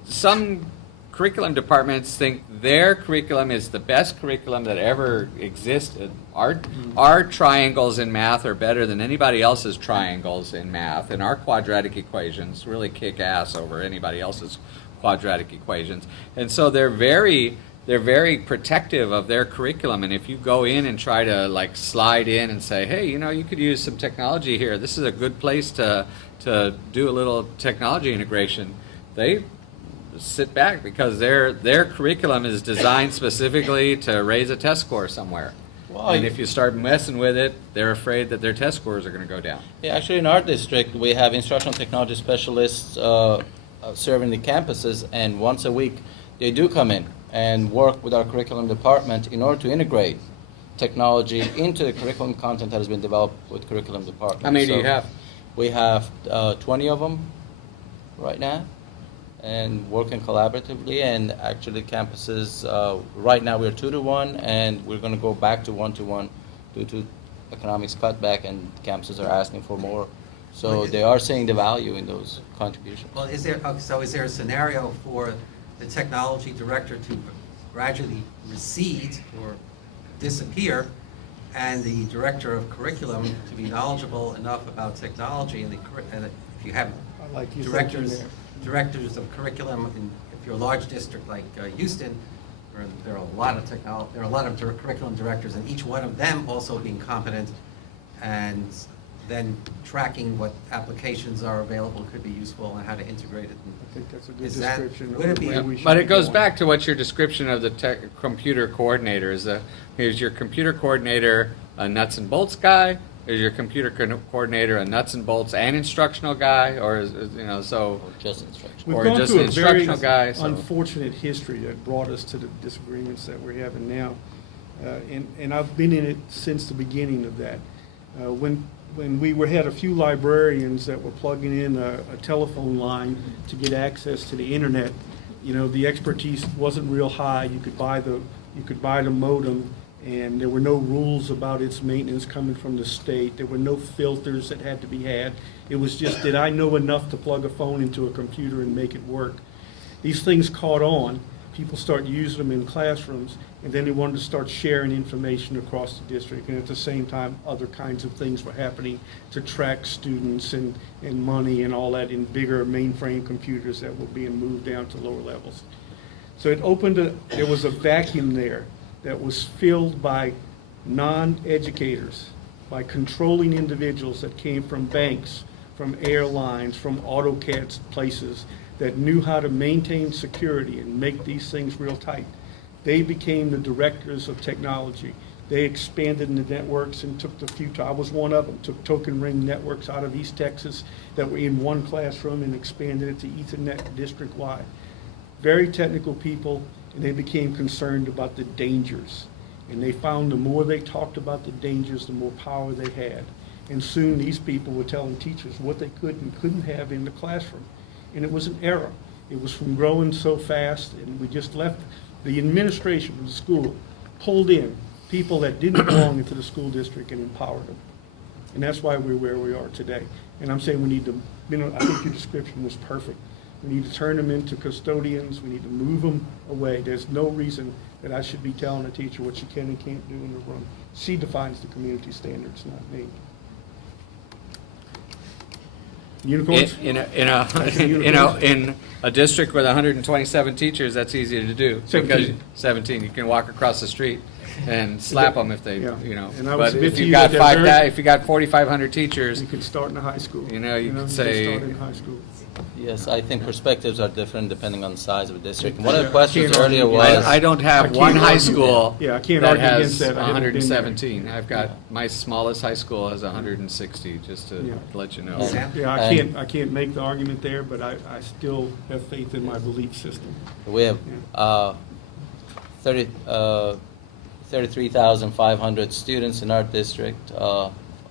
some curriculum departments think their curriculum is the best curriculum that ever existed. Our triangles in math are better than anybody else's triangles in math, and our quadratic equations really kick ass over anybody else's quadratic equations. And so they're very protective of their curriculum. And if you go in and try to like slide in and say, hey, you know, you could use some technology here, this is a good place to do a little technology integration, they sit back, because their curriculum is designed specifically to raise a test score somewhere. Well, And if you start messing with it, they're afraid that their test scores are going to go down. Yeah, actually, in our district, we have instructional technology specialists serving the campuses, and once a week, they do come in and work with our curriculum department in order to integrate technology into the curriculum content that has been developed with curriculum department. How many do So you have? We have 20 of them right now, and working collaboratively. And actually, campuses right now we're 2-to-1, and we're going to go back to 1-to-1 due to economics cutback, and campuses are asking for more. So they are seeing the value in those contributions. Well, is there a scenario for the technology director to gradually recede or disappear, and the director of curriculum to be knowledgeable enough about technology, and if you have I like your directors thinking there. directors of curriculum, if you're a large district like Houston, where there are a lot of curriculum directors, and each one of them also being competent, and then tracking what applications are available could be useful and how to integrate it. I think that's a good Is that- description. would it of be- where we should But be it goes going. back to what your description of the computer coordinator is. Is your computer coordinator a nuts and bolts guy? Is your computer coordinator a nuts and bolts and instructional guy, or so? Or just instruction. We've or gone just through an a very instructional guy, so- unfortunate history that brought us to the disagreements that we're having now. And I've been in it since the beginning of that. When we had a few librarians that were plugging in a telephone line to get access to the internet, the expertise wasn't real high. You could buy the modem, and there were no rules about its maintenance coming from the state. There were no filters that had to be had. It was just, did I know enough to plug a phone into a computer and make it work? These things caught on. People start using them in classrooms, and then they wanted to start sharing information across the district. And at the same time, other kinds of things were happening to track students and money and all that in bigger mainframe computers that were being moved down to lower levels. So it there was a vacuum there that was filled by non-educators, by controlling individuals that came from banks, from airlines, from AutoCAD places, that knew how to maintain security and make these things real tight. They became the directors of technology. They expanded in the networks and took the few, I was one of them, took token ring networks out of East Texas that were in one classroom and expanded it to Ethernet district-wide. Very technical people, and they became concerned about the dangers. And they found the more they talked about the dangers, the more power they had. And soon these people were telling teachers what they could and couldn't have in the classroom. And it was an error. It was from growing so fast, and we just left the administration of the school, pulled in people that didn't belong into the school district and empowered them. And that's why we're where we are today. And I'm saying we need to, I think your description was perfect. We need to turn them into custodians. We need to move them away. There's no reason that I should be telling a teacher what she can and can't do in the room. She defines the community standards, not me. Unicorns? In a district with 127 teachers, that's easy to do. 17. Because 17, you can walk across the street and slap them if they, Yeah. And I would But submit if to you you got that they're if you got 4,500 teachers, You could start in a high school. You could can say- start in high school. Yes, I think perspectives are different depending on the size of the district. And one Yeah, of the questions I can't earlier argue was. against I don't I have can't one high argue- school Yeah, I can't that argue has against that. I haven't been there. 117. I've got, my smallest high school has 160, just to Yeah. let you know. Yeah. Yeah, And- I can't make the argument there, but I still have faith in my belief system. We have 33,500 students in our district,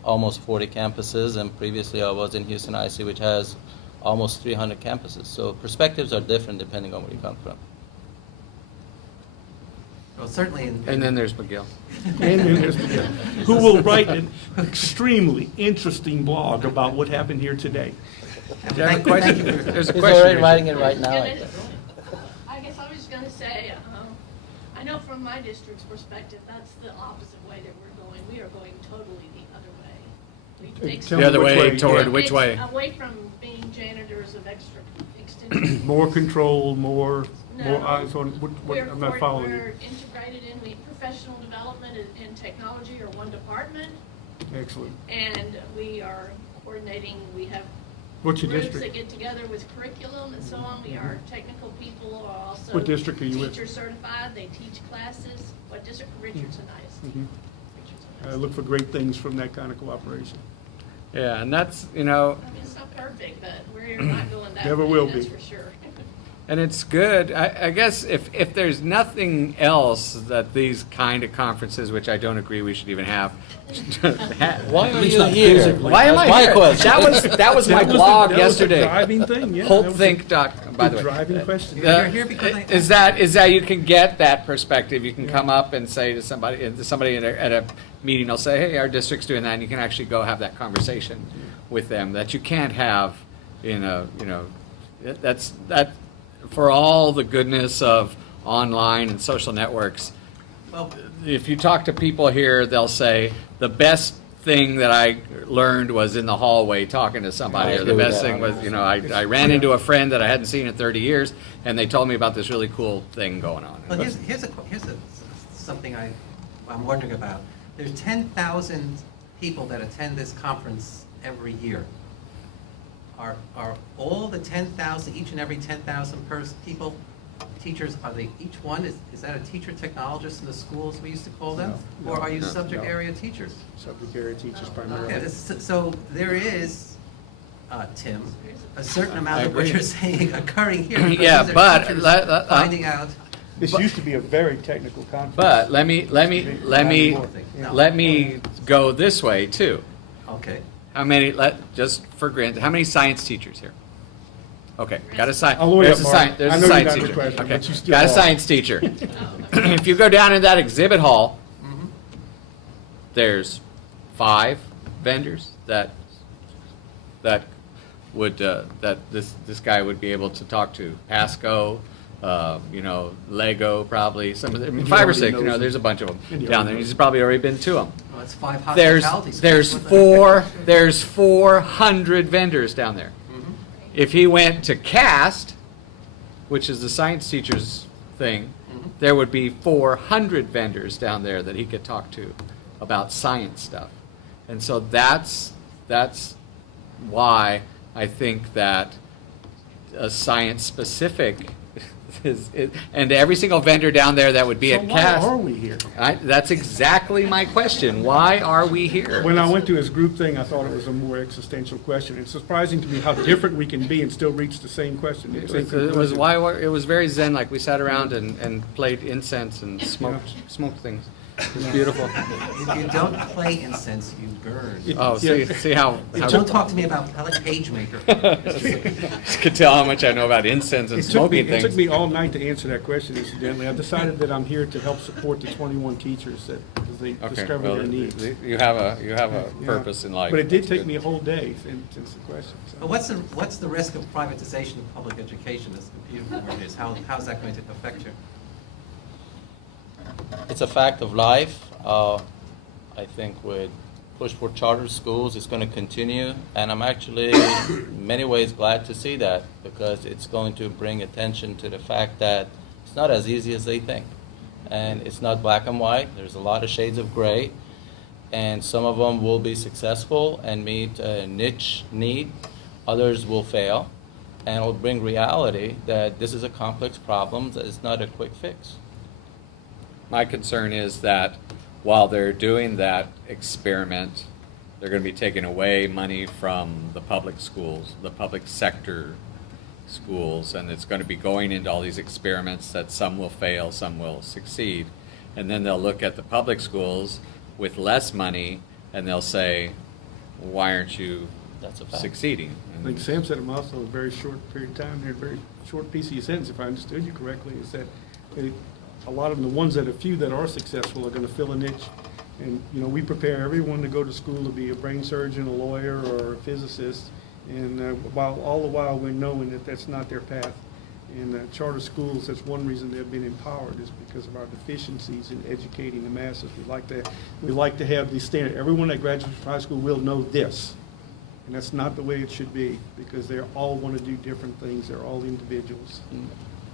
almost 40 campuses, and previously I was in Houston IC, which has almost 300 campuses. So perspectives are different depending on where you come from. Well, certainly And then there's Miguel. And then there's Miguel, who will write an extremely interesting blog about what happened here today. Do you have a question? There's a He's question. already here. writing it right now. I think. I guess I was gonna say, I know from my district's perspective, that's the opposite way that we're going. We are going totally the other way. We take Tell The me other which way toward yeah. which way? Away from being janitors of extension. More control, more No. eyes on, I'm not following you. We're integrated in, professional development and technology are one department, Excellent. and we are coordinating, we have What's your groups that district? get together with curriculum and so on. We are technical people are also. What district are you with? Teacher certified, they teach classes. What district? Richardson ISD. Mhm. Richardson I ISD. look for great things from that kind of cooperation. Yeah, and that's, I mean, it's not perfect, but we're not going that way. Never will That's be. for sure. and it's good. I guess if there's nothing else that these kind of conferences, which I don't agree we should even have. Why are you here? Why am That's I my here? question. That was my blog that was the yesterday. driving thing, yeah. Holt that was Think doc. By the way, driving question. You're here because I- is that you can get that perspective. You can come up and say to somebody at a meeting will say, "Hey, our district's doing that," and you can actually go have that conversation with them that you can't have in a that's for all the goodness of online and social networks. Well, If you talk to people here, they'll say the best thing that I learned was in the hallway talking to somebody. I Or the agree with best that. thing was, I ran into a friend that I hadn't seen in 30 years, and they told me about this really cool thing going on. Well, here's something I'm wondering about. There's 10,000 people that attend this conference every year. Are all the 10,000, each and every 10,000 people, teachers, are they, each one, is that a teacher technologist in the schools we used to call them? No, Or are you no, subject no. area teachers? Subject area teachers primarily. Okay, so there is, Tim, a certain amount I of what agree. you're saying occurring here. because Yeah, these are but teachers finding out. This used to be a very technical conference. But let me go this way too. Okay. How many? Just for granted, how many science teachers here? Okay, got a science. I'll look it There's up, a Mark. science. There's I a know you science got the teacher. question, Okay, but you still got a are. science teacher. If you go down in that exhibit hall, Mhm. there's 5 vendors that would that this guy would be able to talk to. Pasco, Lego, probably some of them, And he 5 or already 6. knows them. There's a bunch of them And he down already there. knows He's probably already been to them. Well, it's 5 There's hospitality schools. there's with it. 400 vendors down there. Mhm. If he went to CAST, which is the science teachers thing, Mhm. there would be 400 vendors down there that he could talk to about science stuff. And so that's why I think that a science specific and every single vendor down there that would be So at why CAST. are we here? That's exactly my question. Why are we here? When I went to his group thing, I thought it was a more existential question. It's surprising to me how different we can be and still reach the same question. the same It was conclusion. it was very zen. Like we sat around and played incense and smoked things. It was beautiful. If you don't play incense, you burn. Oh, see how Don't talk to me about PageMaker. you could tell how much I know about incense and It took smoking me things. all night to answer that question, incidentally. I've decided that I'm here to help support the 21 teachers that, as they Okay, discover well, their needs. you have a Yeah. purpose in life. But it did That's take good. me a whole day since the question. so. But what's the risk of privatization of public education as computer board is? How's that going to affect you? It's a fact of life. I think with push for charter schools, it's going to continue, and I'm actually in many ways glad to see that, because it's going to bring attention to the fact that it's not as easy as they think, and it's not black and white. There's a lot of shades of gray, and some of them will be successful and meet a niche need. Others will fail, and it'll bring reality that this is a complex problem that is not a quick fix. My concern is that while they're doing that experiment, they're going to be taking away money from the public schools, the public sector schools, and it's going to be going into all these experiments that some will fail, some will succeed. And then they'll look at the public schools with less money and they'll say, why aren't you That's a fact. succeeding? I think Sam said it also a very short period of time there, a very short piece of your sentence, if I understood you correctly, is that a lot of the ones that, a few that are successful are going to fill a niche. And, we prepare everyone to go to school to be a brain surgeon, a lawyer, or a physicist. And all the while we're knowing that that's not their path. And charter schools, that's one reason they've been empowered, is because of our deficiencies in educating the masses. We like to have the standard. Everyone that graduates from high school will know this. And that's not the way it should be, because they all want to do different things. They're all individuals.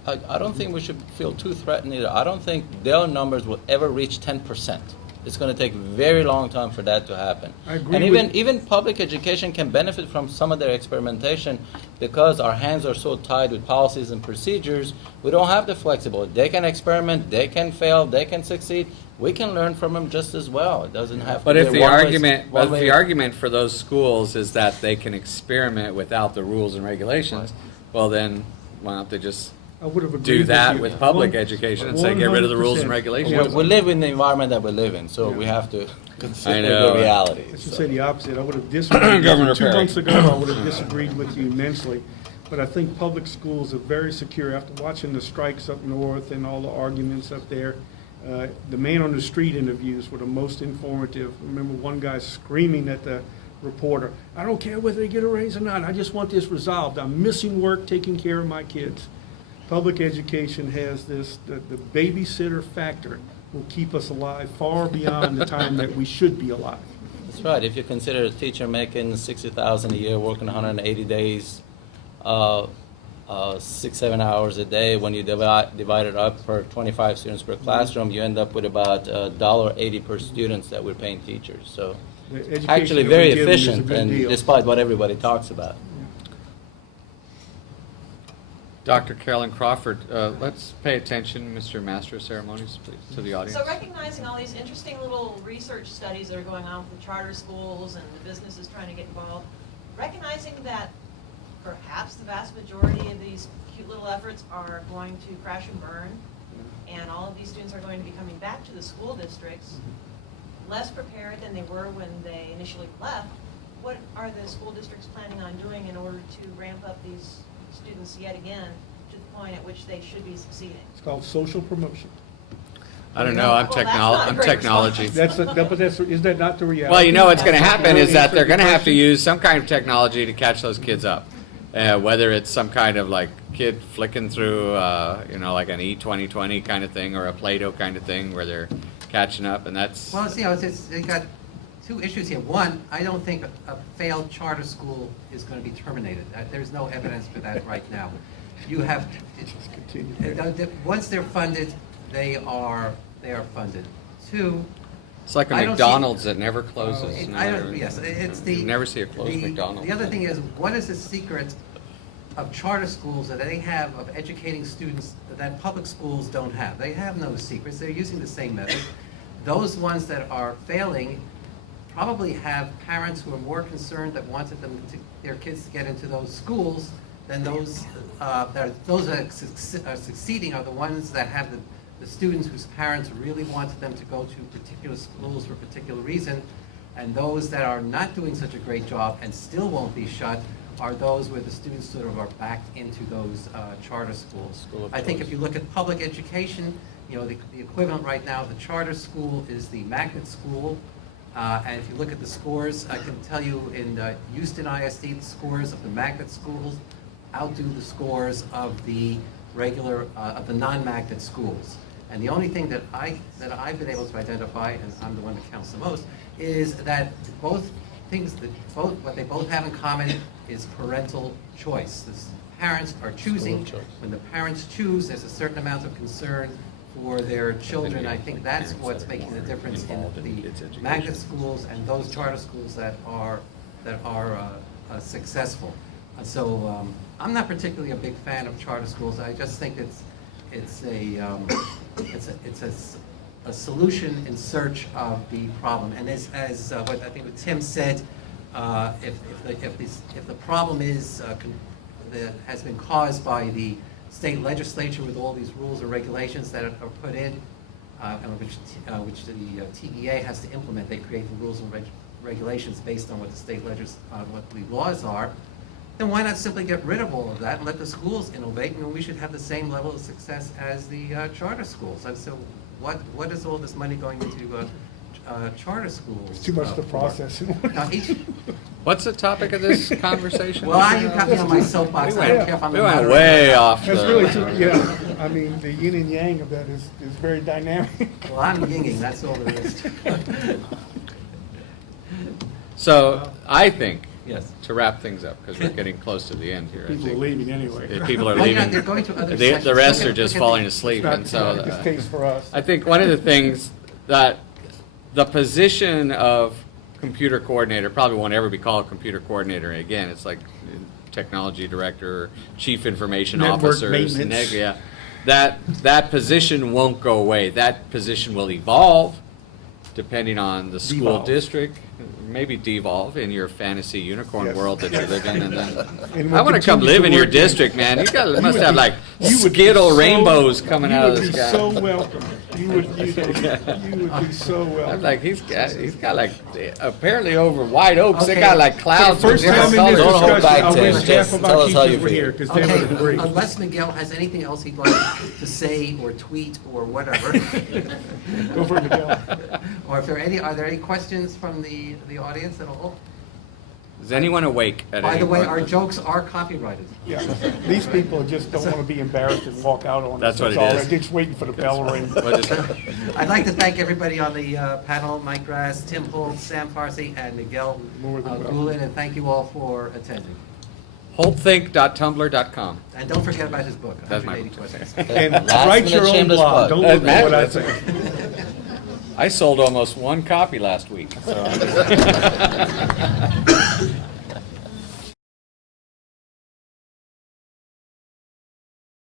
I don't think we should feel too threatened either. I don't think their numbers will ever reach 10%. It's going to take a very long time for that to happen. I agree And with- even public education can benefit from some of their experimentation, because our hands are so tied with policies and procedures. We don't have the flexibility. They can experiment, they can fail, they can succeed. We can learn from them just as well. It doesn't have But to if be the one way- argument, one but if way- the argument for those schools is that they can experiment without the rules and regulations, well then, why don't they just I would have agreed do that you. with public education and say, get rid of the rules and 100%. regulations? We live in the environment that we live in, so we have to I consider know. the reality. I should so. say the opposite. I would have disagreed. Governor 2 Perry. months ago, I would have disagreed with you immensely. But I think public schools are very secure. After watching the strikes up north and all the arguments up there, the man on the street interviews were the most informative. I remember one guy screaming at the reporter, "I don't care whether they get a raise or not. I just want this resolved. I'm missing work taking care of my kids." Public education has this, the babysitter factor will keep us alive far beyond the time that we should be alive. That's right. If you consider a teacher making 60,000 a year, working 180 days, 6-7 hours a day, when you divide it up per 25 students per classroom, you end up with about $1.80 per student that we're paying teachers. So The education actually that very we give them is a efficient, good and deal. despite what everybody talks about. Dr. Carolyn Crawford, let's pay attention, Mr. Master of Ceremonies, please, to the audience. So recognizing all these interesting little research studies that are going on with the charter schools and the businesses trying to get involved, recognizing that perhaps the vast majority of these cute little efforts are going to crash and burn, and all of these students are going to be coming back to the school districts less prepared than they were when they initially left, what are the school districts planning on doing in order to ramp up these students yet again to the point at which they should be succeeding? It's called social promotion. I don't know, Well, that's not a I'm great technology. But is that not the reality? Well, you know what's going to happen is that they're going to have to use some kind of technology to catch those kids up. Whether it's some kind of like kid flicking through, like an E2020 kind of thing or a Play-Doh kind of thing where they're catching up, and that's... Well, they got two issues here. One, I don't think a failed charter school is going to be terminated. There's no evidence for that right now. You have, once they're funded, they are funded. Two, It's like a I don't McDonald's that never closes. you never see a closed McDonald's. The other thing is, what is the secret of charter schools that they have of educating students that public schools don't have? They have no secrets. They're using the same method. Those ones that are failing probably have parents who are more concerned that wanted their kids to get into those schools than those that are succeeding are the ones that have the students whose parents really wanted them to go to particular schools for a particular reason, and those that are not doing such a great job and still won't be shut are those where the students sort of are backed into those charter schools. I think if you look at public education, the equivalent right now of the charter school is the magnet school. And if you look at the scores, I can tell you in Houston ISD, the scores of the magnet schools outdo the scores of the non-magnet schools. And the only thing that I've been able to identify, and I'm the one that counts the most, is that what they both have in common is parental choice. The parents are choosing. When the parents choose, there's a certain amount of concern for their children. I think that's what's making the difference in the magnet schools and those charter schools that are successful. So I'm not particularly a big fan of charter schools. I just think it's a solution in search of the problem. And as what I think what Tim said, if the problem is that has been caused by the state legislature with all these rules and regulations that are put in, and which the TEA has to implement. They create the rules and regulations based on what the state what the laws are. Then why not simply get rid of all of that and let the schools innovate? And we should have the same level of success as the charter schools. And so, what is all this money going into charter schools? It's too much to process. What's the topic of this conversation? Well, you got me on my soapbox. I don't care if I'm We the went moderator. way off. That's really too, I mean, the yin and yang of that is very dynamic. Well, I'm yinging, that's all there is. So I think, Yes. to wrap things up, because we're getting close to the end here. I People are think. leaving anyway. If people are Well, leaving. they're going to other The sessions. rest Look are at- just look at falling the- asleep, It's and so not the case for us. I think one of the things that the position of computer coordinator probably won't ever be called computer coordinator again. It's like technology director, or chief information Network officers. maintenance. Yeah, that position won't go away. That position will evolve depending on the school Devolve. district. Maybe devolve in your fantasy unicorn Yes. world that you live in, and then And I we'll want to come continue live to in your work in. district, man. You must would have be- like you would be Skittle so- rainbows coming out of the You would sky. be so welcome. You would be so I'm welcome. like, he's got like, apparently over White Oaks, they Okay. got like clouds with First different time in this colors. Don't hold discussion, back, I Tim. wish half Just of tell our us how you teachers were feel. here, because they would Okay, agree. unless Miguel has anything else he'd like to say or tweet or whatever. Go for it, Miguel. Or are there any questions from the audience at all? Is anyone awake at By any the way, point? our jokes are copyrighted. Yeah, these people just don't want to be embarrassed and walk out on us. That's what it all. is. They're just waiting for the bell to ring. We'll just- I'd like to thank everybody on the panel, Mike Gras, Tim Holt, Sam Farsi, and Miguel More than welcome. Gulen, and thank you all for attending. Holtthink.tumblr.com. And don't forget about his book, That's my 180 Questions. And Last write your minute own shameless blog. plug. Don't look at what I That's say. I sold almost one copy last week. So.